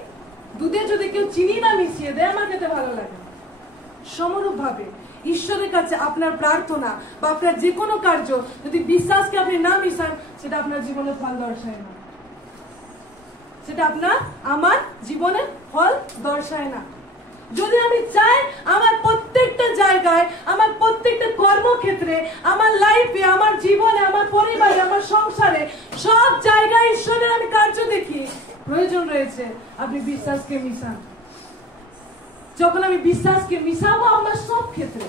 দুধে যদি কেউ চিনি না মিশিয়ে দেয় আমার খেতে ভালো লাগে না। সমরূপ ভাবে ঈশ্বরের কাছে আপনার প্রার্থনা বা আপনার যে কোনো কার্য যদি বিশ্বাসকে আপনি না মিশান, সেটা আপনার জীবনে ফল দর্শায় না, সেটা আপনার আমার জীবনে ফল দর্শায় না। যদি আমি চাই আমার প্রত্যেকটা জায়গায়, আমার প্রত্যেকটা কর্মক্ষেত্রে, আমার লাইফে, আমার জীবনে, আমার পরিবারে, আমার সংসারে, সব জায়গায় ঈশ্বরের আমি কার্য দেখি, প্রয়োজন রয়েছে আপনি বিশ্বাসকে মিশান। যখন আমি বিশ্বাসকে মিশাবো আমার সব ক্ষেত্রে,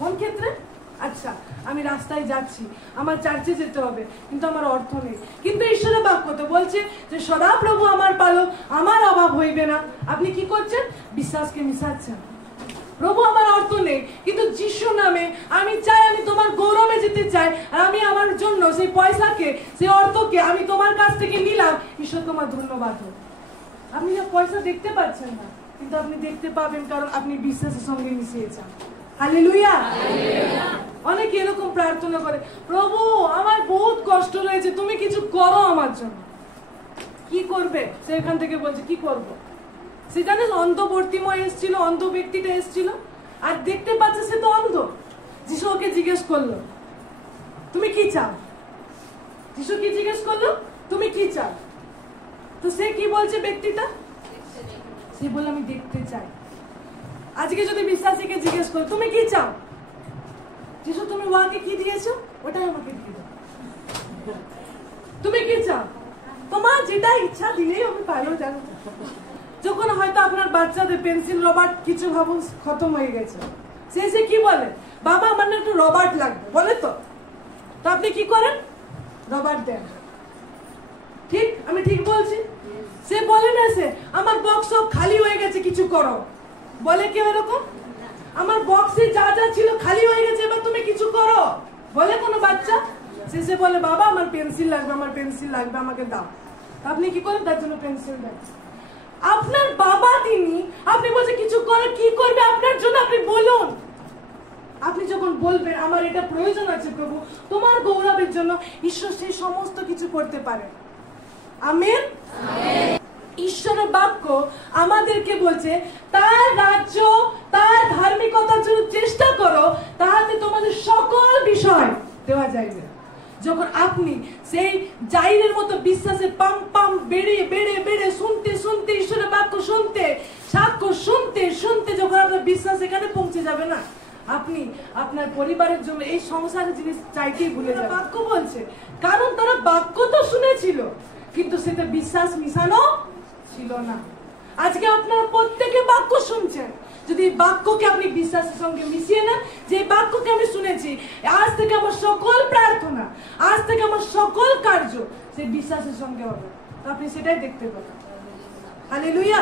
কোন ক্ষেত্রে? আচ্ছা, আমি রাস্তায় যাচ্ছি, আমার চার্চে যেতে হবে, কিন্তু আমার অর্থ নেই, কিন্তু ঈশ্বরের বাক্য তো বলছে যে সদাপ্রভু আমার পালক, আমার অভাব হইবে না। আপনি কি করছেন? বিশ্বাসকে মিশাচ্ছেন। প্রভু আমার অর্থ নেই, কিন্তু যিশু নামে আমি চাই, আমি তোমার গৌরবে যেতে চাই, আর আমি আমার জন্য সেই পয়সাকে, সেই অর্থকে আমি তোমার কাছ থেকে নিলাম, ঈশ্বর তোমার ধন্যবাদ হোক। আপনি যে পয়সা দেখতে পাচ্ছেন না, কিন্তু আপনি দেখতে পাবেন, কারণ আপনি বিশ্বাসের সঙ্গে মিশিয়েছেন। হালেলুয়া। অনেকে এরকম প্রার্থনা করে, প্রভু আমার বহুত কষ্ট রয়েছে, তুমি কিছু করো আমার জন্য। কি করবে? সেখান থেকে বলছে কি করব? সেখানে অন্ধ বর্তিময় এসেছিল, অন্ধ ব্যক্তিটা এসেছিল, আর দেখতে পাচ্ছে সে তো অন্ধ। যিশু ওকে জিজ্ঞেস করলো তুমি কি চাও? যিশু কি জিজ্ঞেস করলো? তুমি কি চাও? তো সে কি বলছে ব্যক্তিটা? সে বলল আমি দেখতে চাই। আজকে যদি বিশ্বাসীকে জিজ্ঞেস করো তুমি কি চাও, যিশু তুমি ওয়াকে কি দিয়েছো ওটাই আমাকে দিয়ে দাও। তুমি কি চাও? তোমার যেটা ইচ্ছা দিলেই আমি পারো। জানো, যখন হয়তো আপনার বাচ্চাদের পেন্সিল রবার কিছু ভাবো খতম হয়ে গেছে, সে কি বলে, বাবা আমার না একটু রবার লাগবে, বলে তো আপনি কি করেন? রবার দেন। ঠিক? আমি ঠিক বলছি? সে বলে না সে আমার বক্স সব খালি হয়ে গেছে, কিছু করো, বলে কি এরকম? আমার বক্সে যা যা ছিল খালি হয়ে গেছে, এবার তুমি কিছু করো, বলে কোনো বাচ্চা? সে বলে বাবা আমার পেন্সিল লাগবে, আমার পেন্সিল লাগবে, আমাকে দাও। আপনি কি করেন? তার জন্য পেন্সিল দেন। আপনার বাবা তিনি, আপনি বলছে কিছু করে, কি করবে আপনার জন্য? আপনি বলুন। আপনি যখন বলবেন আমার এটা প্রয়োজন আছে প্রভু তোমার গৌরবের জন্য, ঈশ্বর সেই সমস্ত কিছু করতে পারে। আমেন। ঈশ্বরের বাক্য আমাদেরকে বলছে তার রাজ্য, তার ধার্মিকতার জন্য চেষ্টা করো, তাহাতে তোমাদের সকল বিষয় দেওয়া যাইবে। যখন আপনি সেই জাইরের মতো বিশ্বাসে পাম পাম বেড়ে বেড়ে বেড়ে শুনতে শুনতে, ঈশ্বরের বাক্য শুনতে, সাক্ষ্য শুনতে শুনতে, যখন আপনার বিশ্বাস এখানে পৌঁছে যাবে না, আপনি আপনার পরিবারের জন্য এই সংসারের জিনিস চাইতেই ভুলে যাবেন। বাক্য বলছে কারণ তারা বাক্য তো শুনেছিল, কিন্তু সেটা বিশ্বাস মিশানো ছিল না। আজকে আপনারা প্রত্যেকে বাক্য শুনছেন, যদি বাক্যকে আপনি বিশ্বাসের সঙ্গে মিশিয়ে নেন, যে বাক্যকে আমি শুনেছি, আজ থেকে আমার সকল প্রার্থনা, আজ থেকে আমার সকল কার্য সেই বিশ্বাসের সঙ্গে হবে, আপনি সেটাই দেখতে পাবেন। হালেলুয়া।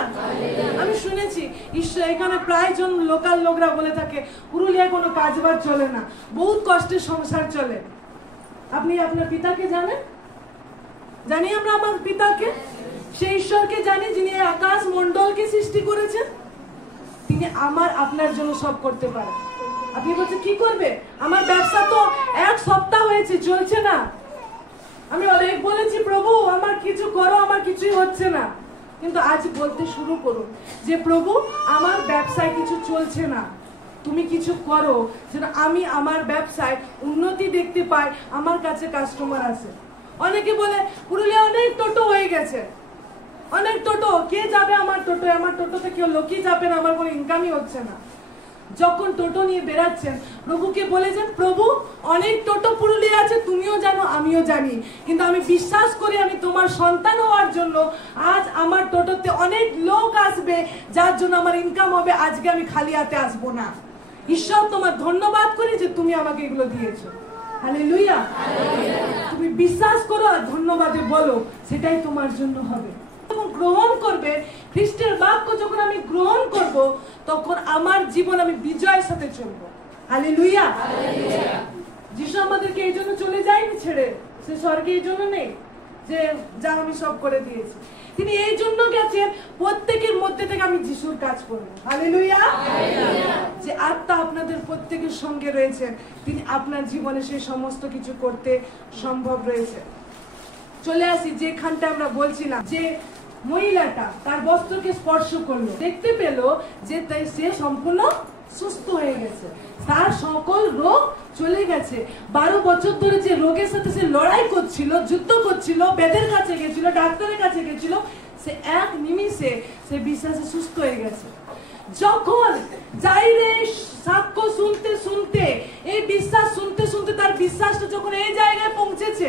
আমি শুনেছি ঈশ্বর এখানে প্রায় জন লোকাল লোকরা বলে থাকে পুরুলিয়ায় কোনো কাজবাজ চলে না, বহুত কষ্টের সংসার চলে। আপনি আপনার পিতাকে জানেন? জানি আমরা আমার পিতাকে, সেই ঈশ্বরকে জানি যিনি আকাশ মণ্ডলকে সৃষ্টি করেছেন। তিনি আমার আপনার জন্য সব করতে পারেন। আপনি বলছেন কি করবে? আমার ব্যবসা তো 1 সপ্তাহ হয়েছে, চলছে না। আমি অনেক বলেছি প্রভু আমার কিছু করো, আমার কিছুই হচ্ছে না, কিন্তু আজ বলতে শুরু করুন যে প্রভু আমার ব্যবসায় কিছু চলছে না, তুমি কিছু করো যেন আমি আমার ব্যবসায় উন্নতি দেখতে পাই, আমার কাছে কাস্টমার আসে। অনেকে বলে পুরুলিয়া অনেক টোটো হয়ে গেছে, অনেক টোটো, কে যাবে আমার টোটো? আমার টোটোতে কেউ লোকই যাবে না, আমার কোনো ইনকামই হচ্ছে না। যখন টোটো নিয়ে বেরাচ্ছেন প্রভুকে বলেছেন, প্রভু অনেক টোটো পুরুলিয়া আছে, তুমিও জানো আমিও জানি, কিন্তু আমি বিশ্বাস করি আমি তোমার সন্তান হওয়ার জন্য আজ আমার টোটোতে অনেক লোক আসবে, যার জন্য আমার ইনকাম হবে, আজকে আমি খালি হাতে আসবো না। ঈশ্বর তোমার ধন্যবাদ করি যে তুমি আমাকে এগুলো দিয়েছো। হালেলুয়া। তুমি বিশ্বাস করো আর ধন্যবাদে বলো, সেটাই তোমার জন্য হবে। যখন গ্রহণ করবে খ্রিস্টের বাক্য, যখন আমি গ্রহণ করব, তখন আমার জীবন আমি বিজয়ের সাথে চলবো। হালেলুয়া। যিশু আমাদেরকে এই জন্য চলে যায়নি ছেড়ে, সে স্বর্গে এই জন্য নেই যে যা আমি সব করে দিয়েছি। তিনি এই জন্য গেছেন প্রত্যেকের মধ্যে থেকে আমি যিশুর কাজ করবো। হালেলুয়া। যে আত্মা আপনাদের প্রত্যেকের সঙ্গে রয়েছে, তিনি আপনার জীবনে সেই সমস্ত কিছু করতে সম্ভব রয়েছে। চলে আসি যেখানটা আমরা বলছিলাম, যে মহিলাটা তার বস্ত্রকে স্পর্শ করলো, দেখতে পেল যে সে সম্পূর্ণ সুস্থ হয়ে গেছে, তার সকল রোগ চলে গেছে। 12 বছর ধরে যে রোগের সাথে সে লড়াই করছিল, যুদ্ধ করছিল, বেদের কাছে গেছিল, ডাক্তারের কাছে গেছিল, সে এক নিমিষে সে বিশ্বাসে সুস্থ হয়ে গেছে। যখন যাইরে সাক্ষ্য শুনতে শুনতে, এই বিশ্বাস শুনতে শুনতে তার বিশ্বাসটা যখন এই জায়গায় পৌঁছেছে,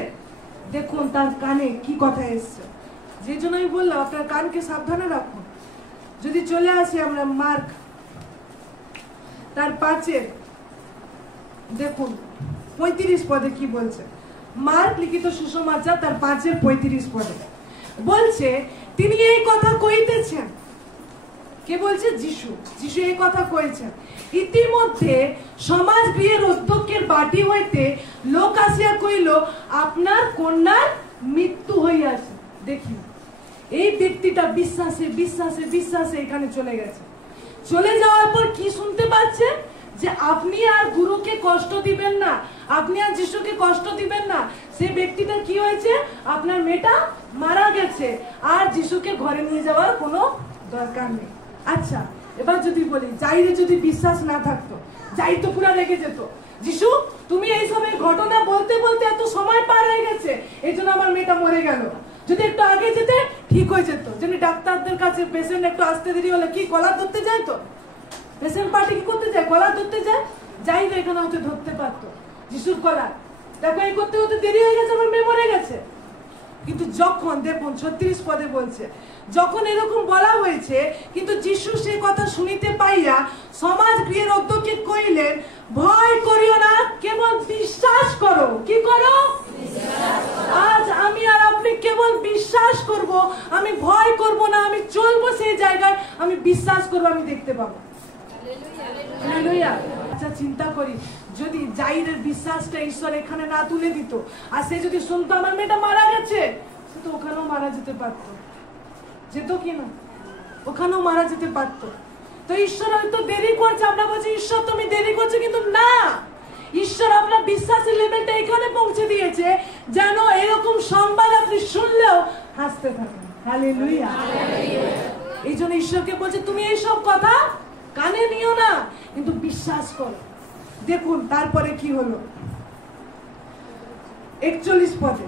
দেখুন তার কানে কি কথা এসছে। যে জন্য আমি বললাম আপনার কানকে সাবধানে রাখুন। যদি চলে আসি আমরা মার্ক তার 5 দেখুন 35 পদে কি বলছে। মার্ক লিখিত সুসমাচার তার 5:35 পদে বলছে, তিনি এই কথা কইতেছেন। কে বলছে? যিশু। যিশু এই কথা কইছেন, ইতিমধ্যে সমাজ গৃহের অধ্যক্ষের বাটি হইতে লোক আসিয়া কইল, আপনার কন্যার মৃত্যু হইয়াছে। দেখি এই ব্যক্তিটা বিশ্বাসে বিশ্বাসে বিশ্বাসে এখানে চলে গেছে। চলে যাওয়ার পর কি শুনতে পাচ্ছে? যে আপনি আর গুরুকে কষ্ট দিবেন না, আপনি আর যিশুকে কষ্ট দিবেন না। সে ব্যক্তিটা কি হয়েছে? আপনার মেয়েটা মারা গেছে, আর যিশুকে ঘরে নিয়ে যাওয়ার কোনো দরকার নেই। আচ্ছা, এবার যদি বলি যাইরে যদি বিশ্বাস না থাকতো, যাই তো পুরা রেগে যেত, যিশু তুমি এই সময় ঘটনা বলতে বলতে এত সময় পার হয়ে গেছে, এই জন্য আমার মেয়েটা মরে গেল। যদি একটু আগে যেতে ঠিক হয়ে যেত। যদি ডাক্তারদের কাছে পেশেন্ট একটু আসতে দেরি হলে কি কলার ধরতে যায়? তো পেশেন্ট পার্টি কি করতে যায়? কলার ধরতে যায়। যাই না এখানে হয়তো ধরতে পারতো যিশুর কলার। দেখো এই করতে করতে দেরি হয়ে গেছে, আমার মেয়ে মরে গেছে। কিন্তু যখন দেখুন 36 পদে বলছে, যখন এরকম বলা হয়েছে, কিন্তু যিশু সে কথা শুনিতে পাইয়া সমাজ গৃহের অধ্যক্ষকে কইলেন, ভয় করিও না, কেবল বিশ্বাস করো। কি করো? আজ আমি আর আপনি কেবল বিশ্বাস করব, আমি ভয় করব না, আমি চলবো সেই জায়গায়, আমি বিশ্বাস করব, আমি দেখতে পাবো। হালেলুয়া। আচ্ছা চিন্তা করি, যদি জাইরের বিশ্বাসটা ঈশ্বর এখানে না তুলে দিত, আর সে যদি শুনতো আমার মেয়েটা মারা গেছে, সে তো ওখানেও মারা যেতে পারতো। যেত কি না? ওখানেও মারা যেতে পারতো। তো ঈশ্বর হয়তো দেরি করছে, আমরা বলছি ঈশ্বর তুমি দেরি করছো, কিন্তু না, ঈশ্বর আপনার বিশ্বাসের লেভেলটা এখানে পৌঁছে দিয়েছে যেন এরকম সংবাদ আপনি শুনলেও হাসতে থাকেন। হালেলুয়া। এই জন্য ঈশ্বরকে বলছে তুমি এইসব কথা কানে নিও না, কিন্তু বিশ্বাস করো। দেখুন তারপরে কি হলো 41 পদে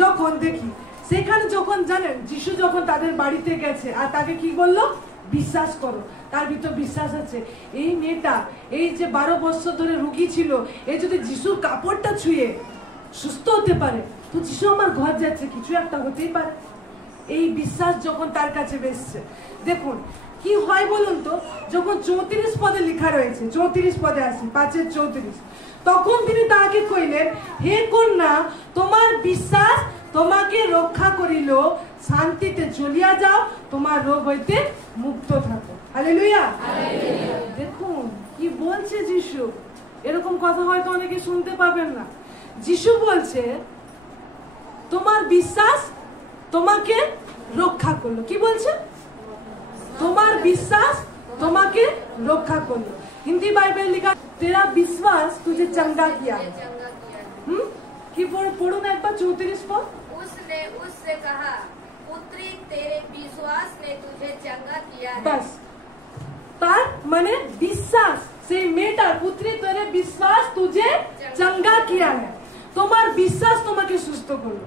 যখন দেখি, সেখানে যখন জানেন যিশু যখন তাদের বাড়িতে গেছে আর তাকে কি বললো? বিশ্বাস করো। তার ভিতর বিশ্বাস আছে, এই মেয়েটা এই যে 12 বছর ধরে রোগী ছিল, এই যদি যিশুর কাপড়টা ছুঁয়ে সুস্থ হতে পারে, তো যিশু আমার ঘর যাচ্ছে, কিছু একটা হতেই পারে। এই বিশ্বাস যখন তার কাছে বেসছে, দেখুন কি হয় বলুন তো, যখন 34 পদে লেখা রয়েছে, 34 পদে আসি 5:34, তখন তিনি তাকে কইলেন, হে কন্যা, তোমার বিশ্বাস তোমাকে রক্ষা করিল, শান্তিতে চলিয়া যাও, তোমার রোগ হইতে মুক্ত থাকো। হালেলুয়া। দেখুন কি বলছে যিশু। এরকম কথা হয়তো অনেকে শুনতে পাবেন না। যিশু বলছে তোমার বিশ্বাস তোমাকে রক্ষা করলো। কি বলছে? তোমার বিশ্বাস তোমাকে রক্ষা করলো। হিন্দি বাইবেল লিখা, তেরা বিশ্বাস তুঝে চঙ্গা কিয়া। কি পড়ুন একবার 34 পদ। उसने उससे कहा, पुत्री तेरे विश्वास ने तुझे चंगा किया है। बस তার মানে বিশ্বাস, সেই মেয়েটার পুত্রী তোরে বিশ্বাস তুঝে চঙ্গা কিয়া है, তোমার বিশ্বাস তোমাকে সুস্থ করলো।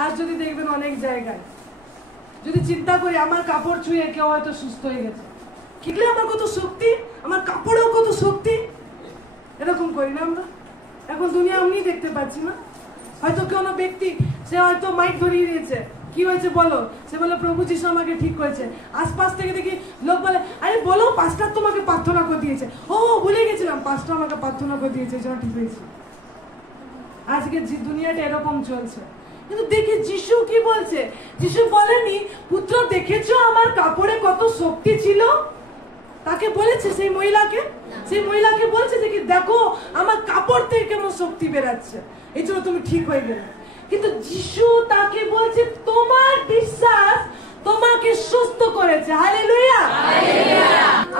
আর যদি দেখবেন অনেক জায়গায় যদি চিন্তা করি, আমার কাপড় ছুঁয়ে কেউ হয়তো সুস্থ হয়ে গেছে, কিগলে আমার কত শক্তি, আমার কাপড়ও না আমরা? এখন দুনিয়া এমনি দেখতে পাচ্ছি না? হয়তো কোনো ব্যক্তি সে হয়তো মাইক ধরিয়ে দিয়েছে, কি হয়েছে বলো, সে বলে প্রভু যিশু আমাকে ঠিক করেছে। আশপাশ থেকে দেখি লোক বলে আরে বলো পাস্টার তোমাকে প্রার্থনা করে দিয়েছে, ও ভুলে গেছিলাম পাস্টার আমাকে প্রার্থনা করে দিয়েছে এই জন্য ঠিক হয়েছে। আজকে দুনিয়াটা এরকম চলছে। কিন্তু দেখি যিশু কি বলছে, যিশু বলেনি পুত্র দেখেছো আমার কাপড়ে কত শক্তি ছিল, তাকে বলেছে সেই মহিলাকে বলছে যে কি দেখো আমার কাপড় থেকে কেমন শক্তি বেরাচ্ছে, এই জন্য তুমি ঠিক হয়ে গেলে। কিন্তু যিশু তাকে বলছে তোমার বিশ্বাস তোমাকে সুস্থ করেছে। হালেলুয়া।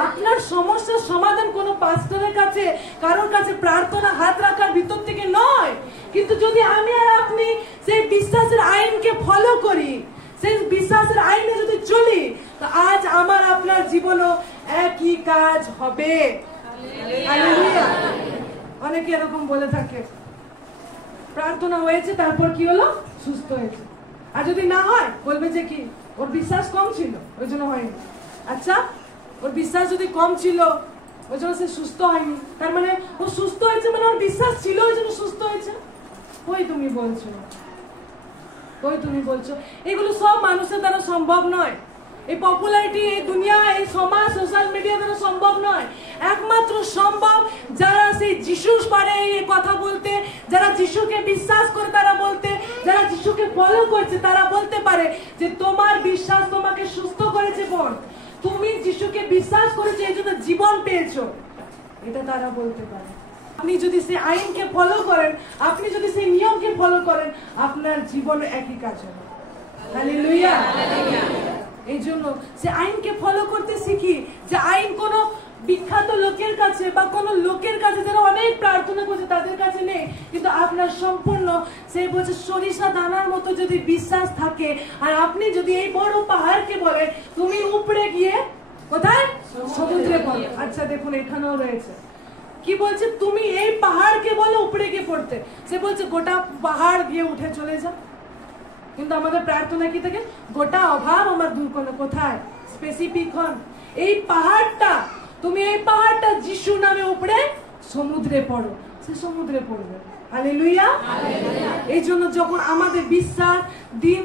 আপনার সমস্যার সমাধান কোনো পাস্টরের কাছে কারোর কাছে প্রার্থনা হাত রাখার ভিতর থেকে নয়, কিন্তু যদি আমি আর আপনি সেই বিশ্বাসের আইনকে ফলো করি, সেই বিশ্বাসের আইনে যদি চলি, তো আজ আমার আপনার জীবনও একই কাজ হবে। হালেলুয়া। অনেকে এরকম বলে থাকে প্রার্থনা হয়েছে তারপর কি হলো, সুস্থ হয়েছে। আর যদি না হয় বলবে যে কি ওর বিশ্বাস কম ছিল ওই জন্য হয়নি। আচ্ছা, ওর বিশ্বাস যদি কম ছিল ওই জন্য সে সুস্থ হয়নি, তার মানে ও সুস্থ হয়েছে মানে ওর বিশ্বাস ছিল ওই জন্য সুস্থ হয়েছে? কই তুমি বলছো এগুলো সব মানুষের দ্বারা সম্ভব নয়। এই পপুলারিটি, এই দুনিয়া, এই সমাজ, সোশ্যাল মিডিয়া দ্বারা সম্ভব নয়। একমাত্র সম্ভব যারা সেই যিশু পারে এই কথা বলতে, যারা যিশুকে বিশ্বাস করে তারা বলতে, যারা যিশুকে ফলো করছে তারা বলতে পারে যে তোমার বিশ্বাস তোমাকে সুস্থ করেছে বোন, তুমি যিশুকে বিশ্বাস করেছো এই জন্য জীবন পেয়েছো, এটা তারা বলতে পারে। আপনি যদি সেই আইনকে ফলো করেন, আপনি যদি সেই নিয়মকে ফলো করেন, আপনার জীবন একই কাজ হবে। হালেলুয়া। এই জন্য সে আইনকে ফলো করতে শিখি, যে আইন কোনো বিখ্যাত লোকের কাছে বা কোনো লোকের কাছে যারা অনেক প্রার্থনা করছে তাদের কাছে নেই, কিন্তু আপনার সম্পূর্ণ সে বলছে সরিষা দানার মতো যদি বিশ্বাস থাকে, আর আপনি যদি এই বড় পাহাড়কে বলে তুমি উপরে গিয়ে কোথায়, সমুদ্রে পড়ো। আচ্ছা দেখুন এখানেও রয়েছে কি বলছে, তুমি এই পাহাড়কে বলো উপরে গিয়ে পড়তে, সে বলছে গোটা পাহাড় গিয়ে উঠে চলে যা। কিন্তু আমাদের প্রার্থনা কি থাকে, গোটা অভাব আমার দূর করো, কোথায়, স্পেসিফিক হন। এই পাহাড়টা, তুমি এই পাহাড়টা যিশু নামে উপরে সমুদ্রে পড়ো, সে সমুদ্রে পড়বে। হালেলুয়া। এই জন্য যখন আমাদের বিশ্বাস দিন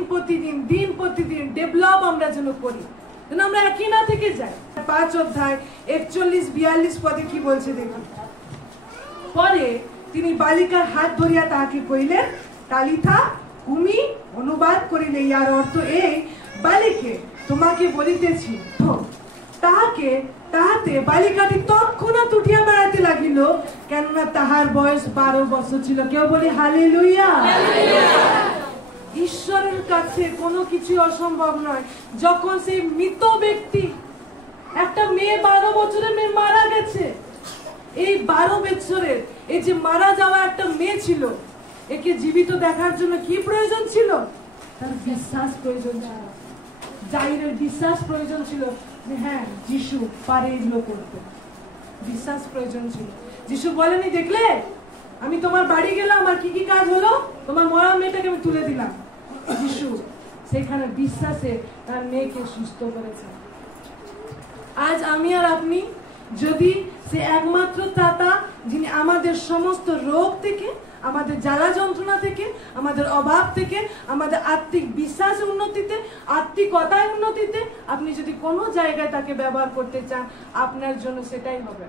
প্রতিদিন ডেভেলপ আমরা যেন করি, যেন আমরা একই না থেকে যাই। 5 অধ্যায় 41-42 পদে কি বলছে দেখুন। পরে তিনি বালিকার হাত ধরিয়া তাহাকে কইলেন তালিথা কুমি, অনুবাদ করিলে ইয়ার অর্থ এই, বালিকে তোমাকে বলিতেছি তাহাতে বালিকাটি তৎক্ষণাৎ উঠিয়া বেড়াইতে লাগিল, কেননা তাহার বয়স 12 বছর ছিল। কেউ বলি হালেলুয়া। ঈশ্বরের কাছে কোনো কিছু অসম্ভব নয়। যখন সেই মৃত ব্যক্তি, একটা মেয়ে 12 বছরের মেয়ে মারা গেছে, এই 12 বছরের এই যে মারা যাওয়া একটা মেয়ে ছিল, একে জীবিত দেখার জন্য কি প্রয়োজন ছিল, তার বিশ্বাস প্রয়োজন ছিল, জাইরের বিশ্বাস প্রয়োজন ছিল যে হ্যাঁ যিশু পারে এগুলো করতে, বিশ্বাস প্রয়োজন ছিল। যিশু বলেনি দেখলে আমি তোমার বাড়ি গেলাম আর কি কি কাজ হলো, তোমার মরা মেয়েটাকে আমি তুলে দিলাম। যিশু সেখানে বিশ্বাসে তার মেয়েকে সুস্থ করেছে। আজ আমি আর আপনি যদি সে একমাত্র ত্রাতা, যিনি আমাদের সমস্ত রোগ থেকে, আমাদের জ্বালা যন্ত্রণা থেকে, আমাদের অভাব থেকে, আমাদের আত্মিক বিশ্বাস উন্নতিতে, আত্মিকতায় উন্নতিতে, আপনি যদি কোনো জায়গায় তাকে ব্যবহার করতে চান, আপনার জন্য সেটাই হবে।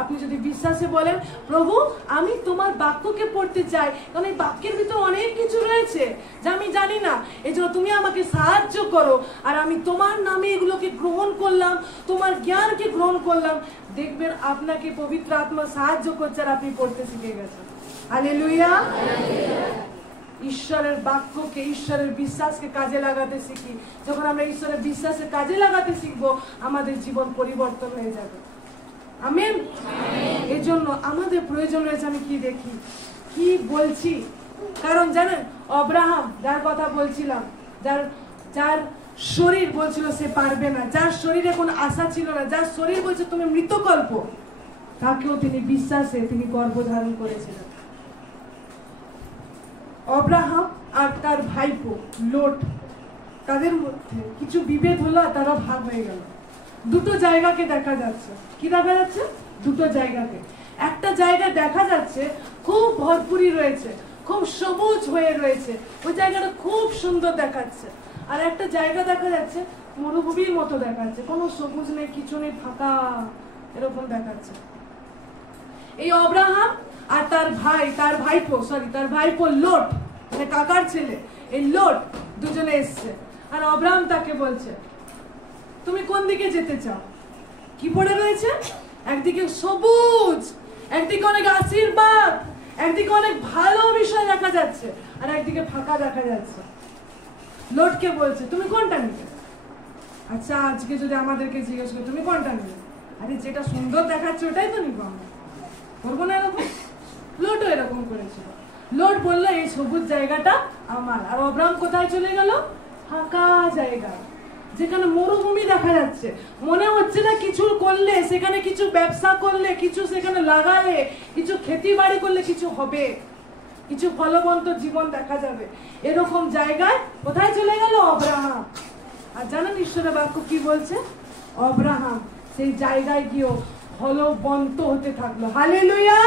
আপনি যদি বিশ্বাসে বলেন প্রভু আমি তোমার বাক্যকে পড়তে চাই, কারণ এই বাক্যের ভিতরে অনেক কিছু রয়েছে যা আমি জানি না, এই জন্য তুমি আমাকে সাহায্য করো, আর আমি তোমার নামে এগুলোকে গ্রহণ করলাম, তোমার জ্ঞানকে গ্রহণ করলাম, দেখবেন আপনাকে পবিত্র আত্মা সাহায্য করছে আর আপনি পড়তে শিখে গেছেন। হালেলুয়া। ঈশ্বরের বাক্যকে, ঈশ্বরের বিশ্বাসকে কাজে লাগাতে শিখি। যখন আমরা ঈশ্বরের বিশ্বাসে কাজে লাগাতে শিখবো, আমাদের জীবন পরিবর্তন হয়ে যাবে। আমেন। এই জন্য আমাদের প্রয়োজন রয়েছে, আমি কি দেখি কি বলছি, কারণ জানেন আব্রাহাম যার কথা বলছিলাম, যার শরীর বলছিল সে পারবে না, যার শরীরে কোনো আশা ছিল না, যার শরীর বলছে তুমি মৃতকল্প, তাকেও তিনি বিশ্বাসে তিনি গর্ভধারণ করেছিলেন। আব্রাহাম আর তার ভাইপো লোট, তাদের মধ্যে কিছু বিভেদ হলো, তারা ভাগ হয়ে গেল। দুটো জায়গাকে দেখা যাচ্ছে, কি দেখা যাচ্ছে, দুটো জায়গাকে। একটা জায়গায় দেখা যাচ্ছে খুব ভরপুরি রয়েছে, খুব সবুজ হয়ে রয়েছে, ওই জায়গাটা খুব সুন্দর দেখাচ্ছে। আর একটা জায়গা দেখা যাচ্ছে মরুভূমির মতো দেখাচ্ছে, কোনো সবুজ নেই, কিছু নেই, ফাঁকা এরকম দেখাচ্ছে। এই অব্রাহাম আর তার ভাইপো লোট, মানে কাকার ছেলে, এই লোট দুজনে এসছে। আর অব্রাহাম তাকে বলছে, তুমি কোন দিকে যেতে চাও? কি পড়ে রয়েছে? একদিকে সবুজ, একদিকে অনেক আশীর্বাদ, একদিকে অনেক ভালো বিষয় দেখা যাচ্ছে, আর একদিকে ফাঁকা দেখা যাচ্ছে। লোটকে বলছে, তুমি কোনটা নিবে? আচ্ছা, আজকে যদি আমাদেরকে জিজ্ঞেস করি তুমি কোনটা নিবে, আরে যেটা সুন্দর দেখাচ্ছে ওটাই তো নিবো আমরা, করবো না এরকম? লোটও এরকম করেছিল। লোট বললো এই সবুজ জায়গাটা আমার। আর অব্রাহাম কোথায় চলে গেল? ফাঁকা জায়গা, যেখানে মরুভূমি দেখা যাচ্ছে। মনে হচ্ছে না কিছু করলে, সেখানে কিছু ব্যবসা করলে, কিছু সেখানে লাগালে, কিছু খেতি বাড়ি করলে কিছু হবে, কিছু ফলবন্ত জীবন দেখা যাবে। এরকম জায়গায় কোথায় চলে গেল? অব্রাহাম। আর জানেন ঈশ্বরের বাক্য কি বলছে? অব্রাহাম সেই জায়গায় গিয়েও ফলবন্ত হতে থাকলো। হালেলুয়া!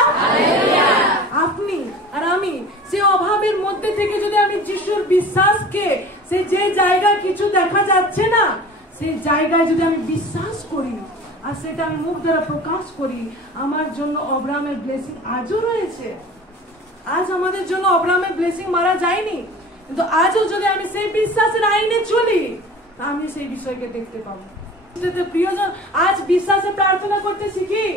আপনি আর আমি সেই অভাবের মধ্যে থেকে যদি আমি যিশুর বিশ্বাসকে, সেই যে জায়গায় কিছু দেখা যাচ্ছে না, সেই জায়গায় যদি আমি বিশ্বাস করি আর সেটা আমি মুখ দ্বারা প্রকাশ করি, আমার জন্য অব্রাহামের ব্লেসিং আজও রয়েছে। আজ আমাদের জন্য অব্রাহামের ব্লেসিং মারা যায়নি, কিন্তু আজও যদি আমি সেই বিশ্বাসের আইনে চলি, আমি সেই বিষয়কে দেখতে পাবো। প্রিয়জন, আজ বিশ্বাসে প্রার্থনা করতে শিখি,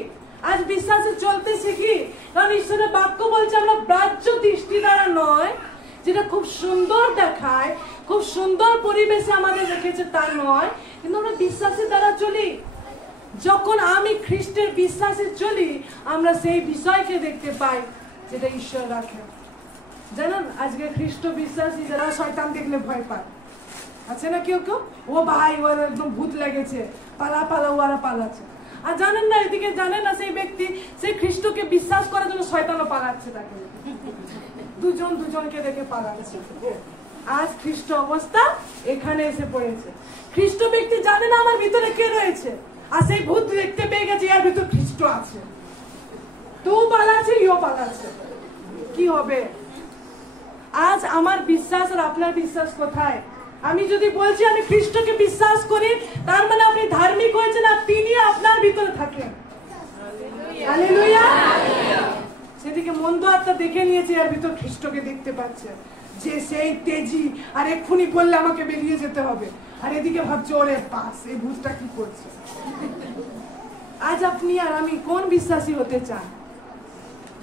আজ বিশ্বাসে চলতে শিখি, কারণ ঈশ্বরের বাক্য বলছে আমরা বাহ্য দৃষ্টি দ্বারা নয়, যেটা খুব সুন্দর দেখায়, খুব সুন্দর পরিবেশে আমাদের রেখেছে তা নয়, কিন্তু আমরা বিশ্বাসের দ্বারা চলি। যখন আমি খ্রিস্টের বিশ্বাসে চলি, আমরা সেই বিষয়কে দেখতে পাই যেটা ঈশ্বর রাখে। জানেন, আজকে খ্রিস্ট বিশ্বাসী যারা শয়তান দেখলে ভয় পায়, আছে না কেউ কেউ, ও ভাই ওর একদম ভূত লেগেছে, পালা ওরা পালাচ্ছে। আর জানেন না, এদিকে জানেন না সেই ব্যক্তি সেই খ্রিস্টকে বিশ্বাস করার জন্য শয়তানও পালাচ্ছে, তাকে দুজনকে দেখে পালাচ্ছে। আজ খ্রিস্ট অবস্থা এখানে এসে পড়েছে। খ্রিস্ট ব্যক্তি জানে না আমার ভিতরে কে রয়েছে, আর সেই ভূত দেখতে পেয়ে গেছে এর ভিতর খ্রিস্ট আছে, তো পালাচ্ছে, ইও পালাচ্ছে। কি হবে? আজ আমার বিশ্বাস আর আপনার বিশ্বাস কোথায়? আমি যদি বলছি আমি খ্রিস্টকে বিশ্বাস করি, তার মানে আপনি ধার্মিক হয়েছেন আর তিনি আপনার ভিতরে থাকেন। হালেলুয়া! সেদিকে মন্দ আত্মা দেখে নিয়েছে, এর ভিতর খ্রিস্টকে দেখতে পাচ্ছে, যে সেই তেজি, আর এক্ষুনি বললে আমাকে বেরিয়ে যেতে হবে, আর এদিকে ভাবছে ওরে পাস এই ভূতটা কি করছে। আজ আপনি আর আমি কোন বিশ্বাসী হতে চান?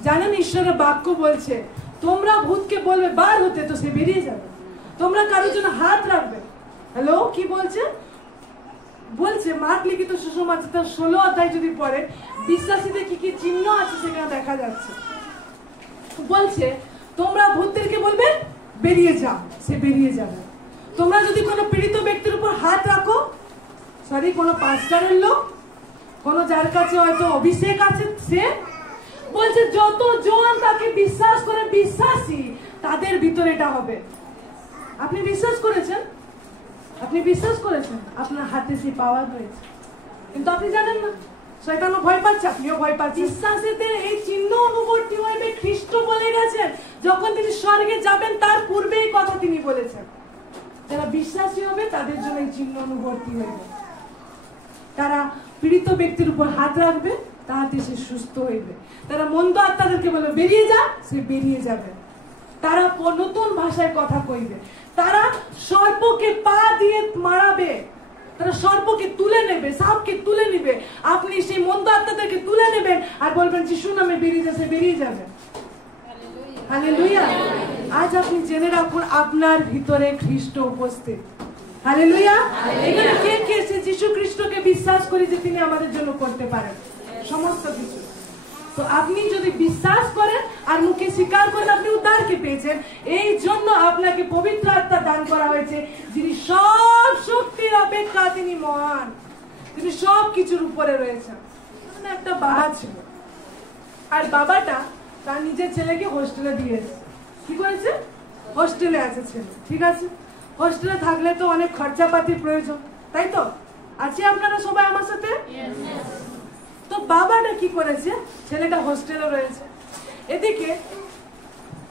জানেন, ঈশ্বরের বাক্য বলছে তোমরা ভূতকে বলবে বার হতে, তো সে বেরিয়ে যাবে। তোমরা কারোর জন্য হাত রাখবে। হ্যালো, কি বলছে? বলছে মার্ক লিখিত সুসমাচার 16 অধ্যায় যদি পড়ে, বিশ্বাসীদের কি কি চিহ্ন আছে সেখানে দেখা যাচ্ছে। বলছে তোমরা ভূতদেরকে বলবে বেরিয়ে যাও, সে বেরিয়ে যাবে। তোমরা যদি কোনো পীড়িত ব্যক্তির উপর হাত রাখো, কোনো পাস্টারের লোক, কোনো যার কাছে হয়তো অভিষেক আছে, সে বলছে যতজন তাকে বিশ্বাস করে বিশ্বাসী, তাদের ভিতরে এটা হবে। আপনি বিশ্বাস করেছেন, আপনার হাতে সেই পাওয়ার হয়েছে, কিন্তু আপনি জানেন না, শয়তানও ভয় পাচ্ছে, আপনিও ভয় পাচ্ছেন। বিশ্বাসীদের এই চিহ্ন অনুবর্তী হইবে। খ্রিস্ট বলে গেছেন যখন তিনি স্বর্গে যাবেন তার পূর্বে এই কথা তিনি বলেছেন, যারা বিশ্বাসী হবে তাদের জন্য এই চিহ্ন অনুবর্তী হইবে। তারা পীড়িত ব্যক্তির উপর হাত রাখবে, তাহাতে সে সুস্থ হইবে। তারা মন্দ আত্মাদেরকে বলে বেরিয়ে যা, সে বেরিয়ে যাবে। তারা নতুন ভাষায় কথা কইবে। তারা সর্পকে পা দিয়ে মারাবে, তারা সর্পকে তুলে নেবে, সাপকে তুলে নেবে। আপনি সেই মন্দ আত্মাদেরকে তুলে নেবেন আর বলবেন যিশু নামে বেরিয়ে যাচ্ছে, বেরিয়ে যাবে। হালেলুয়া! আজ আপনি জেনে রাখুন আপনার ভিতরে খ্রিস্ট উপস্থিত। হালেলুয়া! এখানে কে কে সে যিশু খ্রিস্টকে বিশ্বাস করি যে তিনি আমাদের জন্য করতে পারেন সমস্ত কিছু। তো আপনি যদি বিশ্বাস করেন আর মুখে স্বীকার করেন আপনি উদ্ধারকে পেয়েছেন, এই জন্য আপনাকে পবিত্র আত্মা দান করা হয়েছে, যিনি সব শক্তির অপেক্ষা তিনি মহান, তিনি সব কিছুর উপরে রয়েছেন। একটা বাবা ছিল, আর বাবাটা তার নিজের ছেলেকে হোস্টেলে দিয়েছে। কি করেছে? হোস্টেলে আছে ছেলে, ঠিক আছে। হোস্টেলে থাকলে তো অনেক খরচাপাতির প্রয়োজন, তাই তো? আছে আপনারা সবাই আমার সাথে? তো বাবাটা কি করেছে, ছেলেটা হোস্টেলে রয়েছে, এদিকে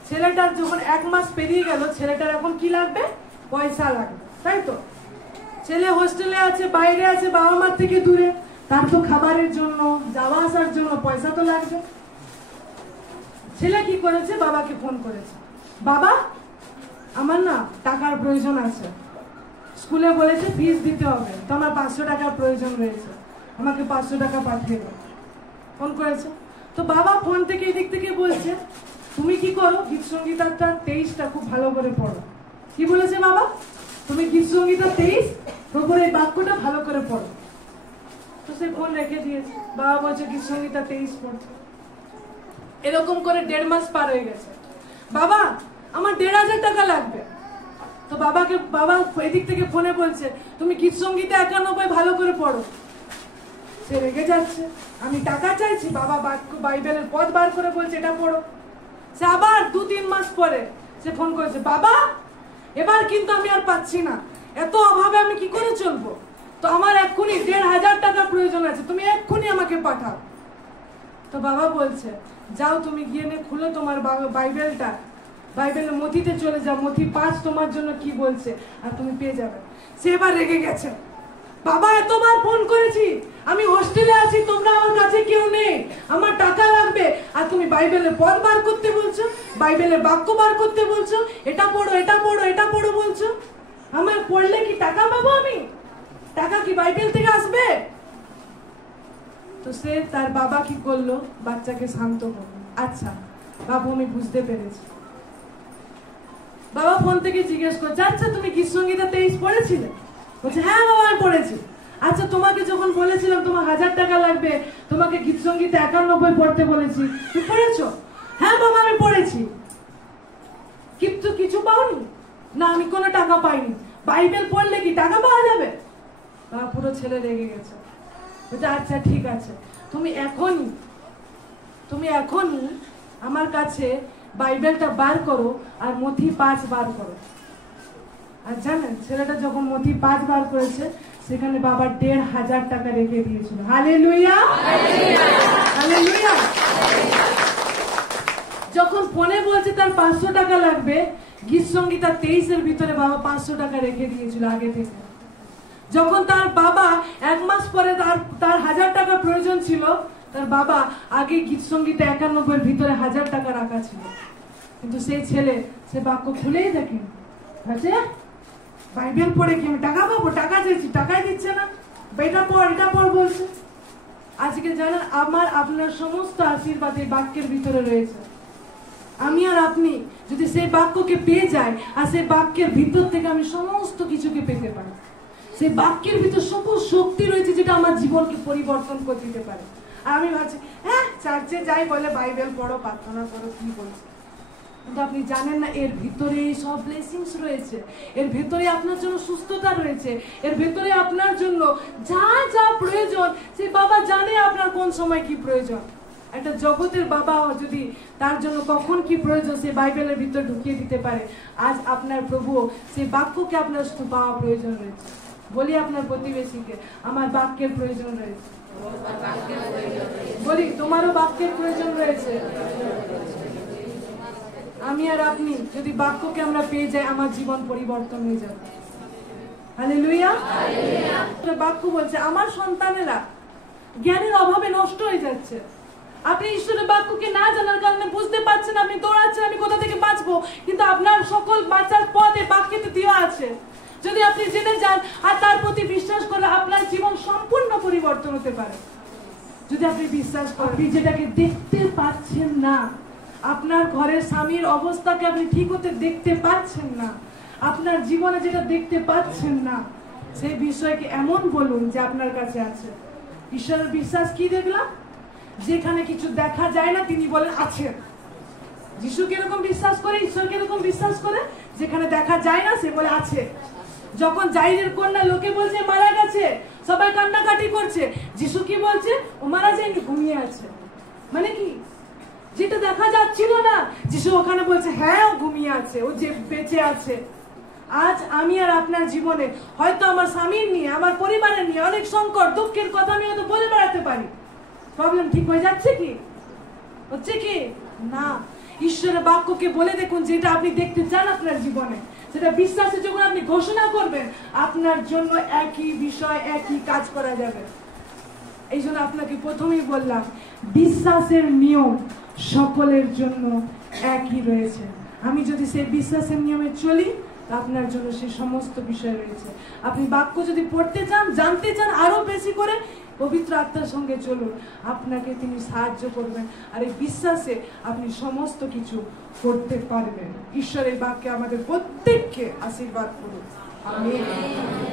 ছেলেটার যখন 1 মাস পেরিয়ে গেল, ছেলেটার এখন কি লাগবে, পয়সা লাগবে, তাই তো? ছেলে হোস্টেলে আছে, বাইরে আছে, বাবা মার থেকে দূরে, তার তো খাবারের জন্য, যাওয়া আসার জন্য পয়সা তো লাগবে। ছেলে কি করেছে, বাবাকে ফোন করেছে, বাবা আমার না টাকার প্রয়োজন আছে, স্কুলে বলেছে ফিস দিতে হবে, তো আমার 500 টাকার প্রয়োজন রয়েছে, আমাকে 500 টাকা পাঠিয়ে দাও। ফোন করেছে, তো বাবা ফোন থেকে এদিক থেকে বলছে, তুমি কি করো, গীত সঙ্গীতাটা 23টা খুব ভালো করে পড়ো। কি বলেছে বাবা, তুমি গীত সঙ্গীতা 23 প্রভুর এই বাক্যটা ভালো করে পড়ো। তো সে ফোন রেখে দিয়েছে, বাবা বলছে গীত সঙ্গীতা 23 পড়ছে। এরকম করে 1.5 মাস পার হয়ে গেছে। বাবা আমার 1,500 টাকা লাগবে। তো বাবা এদিক থেকে ফোনে বলছে, তুমি গীত সঙ্গীতে 91 ভালো করে পড়ো। সে রেগে যাচ্ছে, আমি টাকা চাইছি, বাবা বাইবেলের পদ বার করে বলছে এটা পড়ো। সে আবার 2-3 মাস পরে সে ফোন করেছে, বাবা এবার কিন্তু আমি আর পাচ্ছি না, এত অভাবে আমি কি করে চলবো, তো আমার এক্ষুনি 1,500 টাকা প্রয়োজন আছে, তুমি এক্ষুনি আমাকে পাঠাও। তো বাবা বলছে, যাও তুমি গিয়ে খুলো তোমার বাইবেলটা, বাইবেলের মথিতে চলে যাও, মথি 5 তোমার জন্য কি বলছে, আর তুমি পেয়ে যাবে। সে এবার রেগে গেছে, বাবা এতবার ফোন করেছি, আমি হোস্টেলে আছি, তোমরা আমার কাছে কেউ নেই, আমার টাকা লাগবে, আর তুমি বাইবেলের পদ বার করতে বলছো, বাইবেলের বাক্য বার করতে বলছো, এটা পড়ো এটা পড়ো এটা পড়ো বলছো, আমার পড়লে কি টাকা পাবো, আমি টাকা কি বাইবেল থেকে আসবে? তো সে তার বাবা কি করলো, বাচ্চাকে শান্ত করলো, আচ্ছা বাবু আমি বুঝতে পেরেছি। বাবা ফোন থেকে জিজ্ঞেস করছে, আচ্ছা তুমি গীত সঙ্গীতা 23 পড়েছিলে? বলছে হ্যাঁ বাবা আমি পড়েছি। আচ্ছা তোমাকে যখন বলেছিলাম তোমার 1000 টাকা লাগবে, তোমাকে গীত সঙ্গীতে 91 পড়তে বলেছি, তুমি পড়েছো? হ্যাঁ বাবা আমি পড়েছি। কিন্তু কিছু পাওনি? না আমি কোনো টাকা পাইনি। বাইবেল পড়লে কি টাকা পাওয়া যাবে? বাবা পুরো ছেলে রেগে গেছে, বলছে আচ্ছা ঠিক আছে, তুমি এখনই আমার কাছে বাইবেলটা বার করো আর মথি 5 বার করো। আর জানেন ছেলেটা যখন মথি 5 বার করেছে, সেখানে বাবা 1,500 টাকা রেখে দিয়েছিল। Hallelujah hallelujah. যখন ফোনে বলছে তার 500 টাকা লাগবে, গীত সঙ্গীতা 23 ভিতরে বাবা 500 টাকা রেখে দিয়েছিল আগে থেকে। যখন তার বাবা 1 মাস পরে তার 1000 টাকা প্রয়োজন ছিল, তার বাবা আগে গীত সঙ্গীতে 91 ভিতরে 1000 টাকা রাখা ছিল। কিন্তু সেই ছেলে সে বাক্য খুলেই দেখেন, বাইবেল পড়ে কি আমি টাকা পাবো, টাকা চাইছি টাকাই দিচ্ছে না, এটা পড় বলছে। আজকে জানেন আমার আপনার সমস্ত আশীর্বাদ এই বাক্যের ভিতরে রয়েছে। আমি আর আপনি যদি সেই বাক্যকে পেয়ে যাই, আর সেই বাক্যের ভিতর থেকে আমি সমস্ত কিছুকে পেতে পারি, সেই বাক্যের ভিতর সবুজ শক্তি রয়েছে যেটা আমার জীবনকে পরিবর্তন করে দিতে পারে। আর আমি ভাবছি হ্যাঁ চার্চে যাই বলে বাইবেল পড়ো প্রার্থনা করো, কি বলছে, কিন্তু আপনি জানেন না এর ভিতরে সব ব্লেসিংস রয়েছে, এর ভিতরে আপনার জন্য সুস্থতা রয়েছে, এর ভিতরে আপনার জন্য যা যা প্রয়োজন সেই বাবা জানে আপনার কোন সময় কি প্রয়োজন। একটা জগতের বাবা যদি তার জন্য কখন কি প্রয়োজন সে বাইবেলের ভিতর ঢুকিয়ে দিতে পারে, আজ আপনার প্রভু সেই বাক্যকে আপনার শুধু পাওয়া প্রয়োজন রয়েছে। বলি আপনার প্রতিবেশীকে আমার বাক্যের প্রয়োজন রয়েছে, বলি তোমারও বাক্যের প্রয়োজন রয়েছে। আমি আর আপনি যদি বাক্যকে আমরা পেয়ে যাই, আমার জীবন পরিবর্তন হয়ে যাবে। হালেলুয়া। বাক্য বলছে আমার সন্তানেরা জ্ঞানের অভাবে নষ্ট হয়ে যাচ্ছে। আপনি ঈশ্বরের বাক্যকে না জানার কারণে বুঝতে পারছেন, আপনি দৌড়াচ্ছেন আমি কোথা থেকে বাঁচবো, কিন্তু আপনার সকল বাঁচার পথে বাক্যতে দেওয়া আছে। যদি আপনি জেনে যান আর তার প্রতি বিশ্বাস করে, আপনার জীবন সম্পূর্ণ পরিবর্তন হতে পারে। যদি আপনি বিশ্বাস করেন, আপনি যেটাকে দেখতে পাচ্ছেন না, আপনার ঘরের স্বামীর অবস্থাকে আপনি ঠিক হতে দেখতে পাচ্ছেন না, আপনার জীবনে যেটা দেখতে পাচ্ছেন না, সেই বিষয়কে এমন বলুন যে আপনার কাছে আছে। ঈশ্বরের বিশ্বাস কি দেখলাম, যেখানে কিছু দেখা যায় না তিনি বলেন আছে। যিশু কিরকম বিশ্বাস করে, ঈশ্বর কিরকম বিশ্বাস করে, যেখানে দেখা যায় না সে বলে আছে। যখন জাইরের কন্যা লোকে বলছে মারা গেছে, সবাই কান্নাকাটি করছে, যিশু কি বলছে, ও মারা যায়নি, ঘুমিয়ে আছে। মানে কি, যেটা দেখা যাচ্ছিল না, যিশু ওখানে বলছে হ্যাঁ ও ঘুমিয়ে আছে, ও যে বেঁচে আছে। আজ আমি আর আপনার জীবনে হয়তো আমার স্বামীর নিয়ে, আমার পরিবারের নিয়ে অনেক সংকট দুঃখের কথা আমি হয়তো বলে বেড়াতে পারি, প্রবলেম ঠিক হয়ে যাচ্ছে কি? হচ্ছে কি না? ঈশ্বরের বাক্যকে বলে দেখুন, যেটা আপনি দেখতে চান আপনার জীবনে, সেটা বিশ্বাসে যখন আপনি ঘোষণা করবেন, আপনার জন্য একই বিষয় একই কাজ করা যাবে। এই জন্য আপনাকে প্রথমেই বললাম, বিশ্বাসের নিয়ম সকলের জন্য একই রয়েছে। আমি যদি সেই বিশ্বাসের নিয়মে চলি, আপনার জন্য সেই সমস্ত বিষয় রয়েছে। আপনি বাক্য যদি পড়তে চান, জানতে চান আরো বেশি করে, পবিত্র আত্মার সঙ্গে চলুন, আপনাকে তিনি সাহায্য করবেন, আর এই বিশ্বাসে আপনি সমস্ত কিছু করতে পারবেন। ঈশ্বরের বাক্যে আমাদের প্রত্যেককে আশীর্বাদ করুন। আমেন।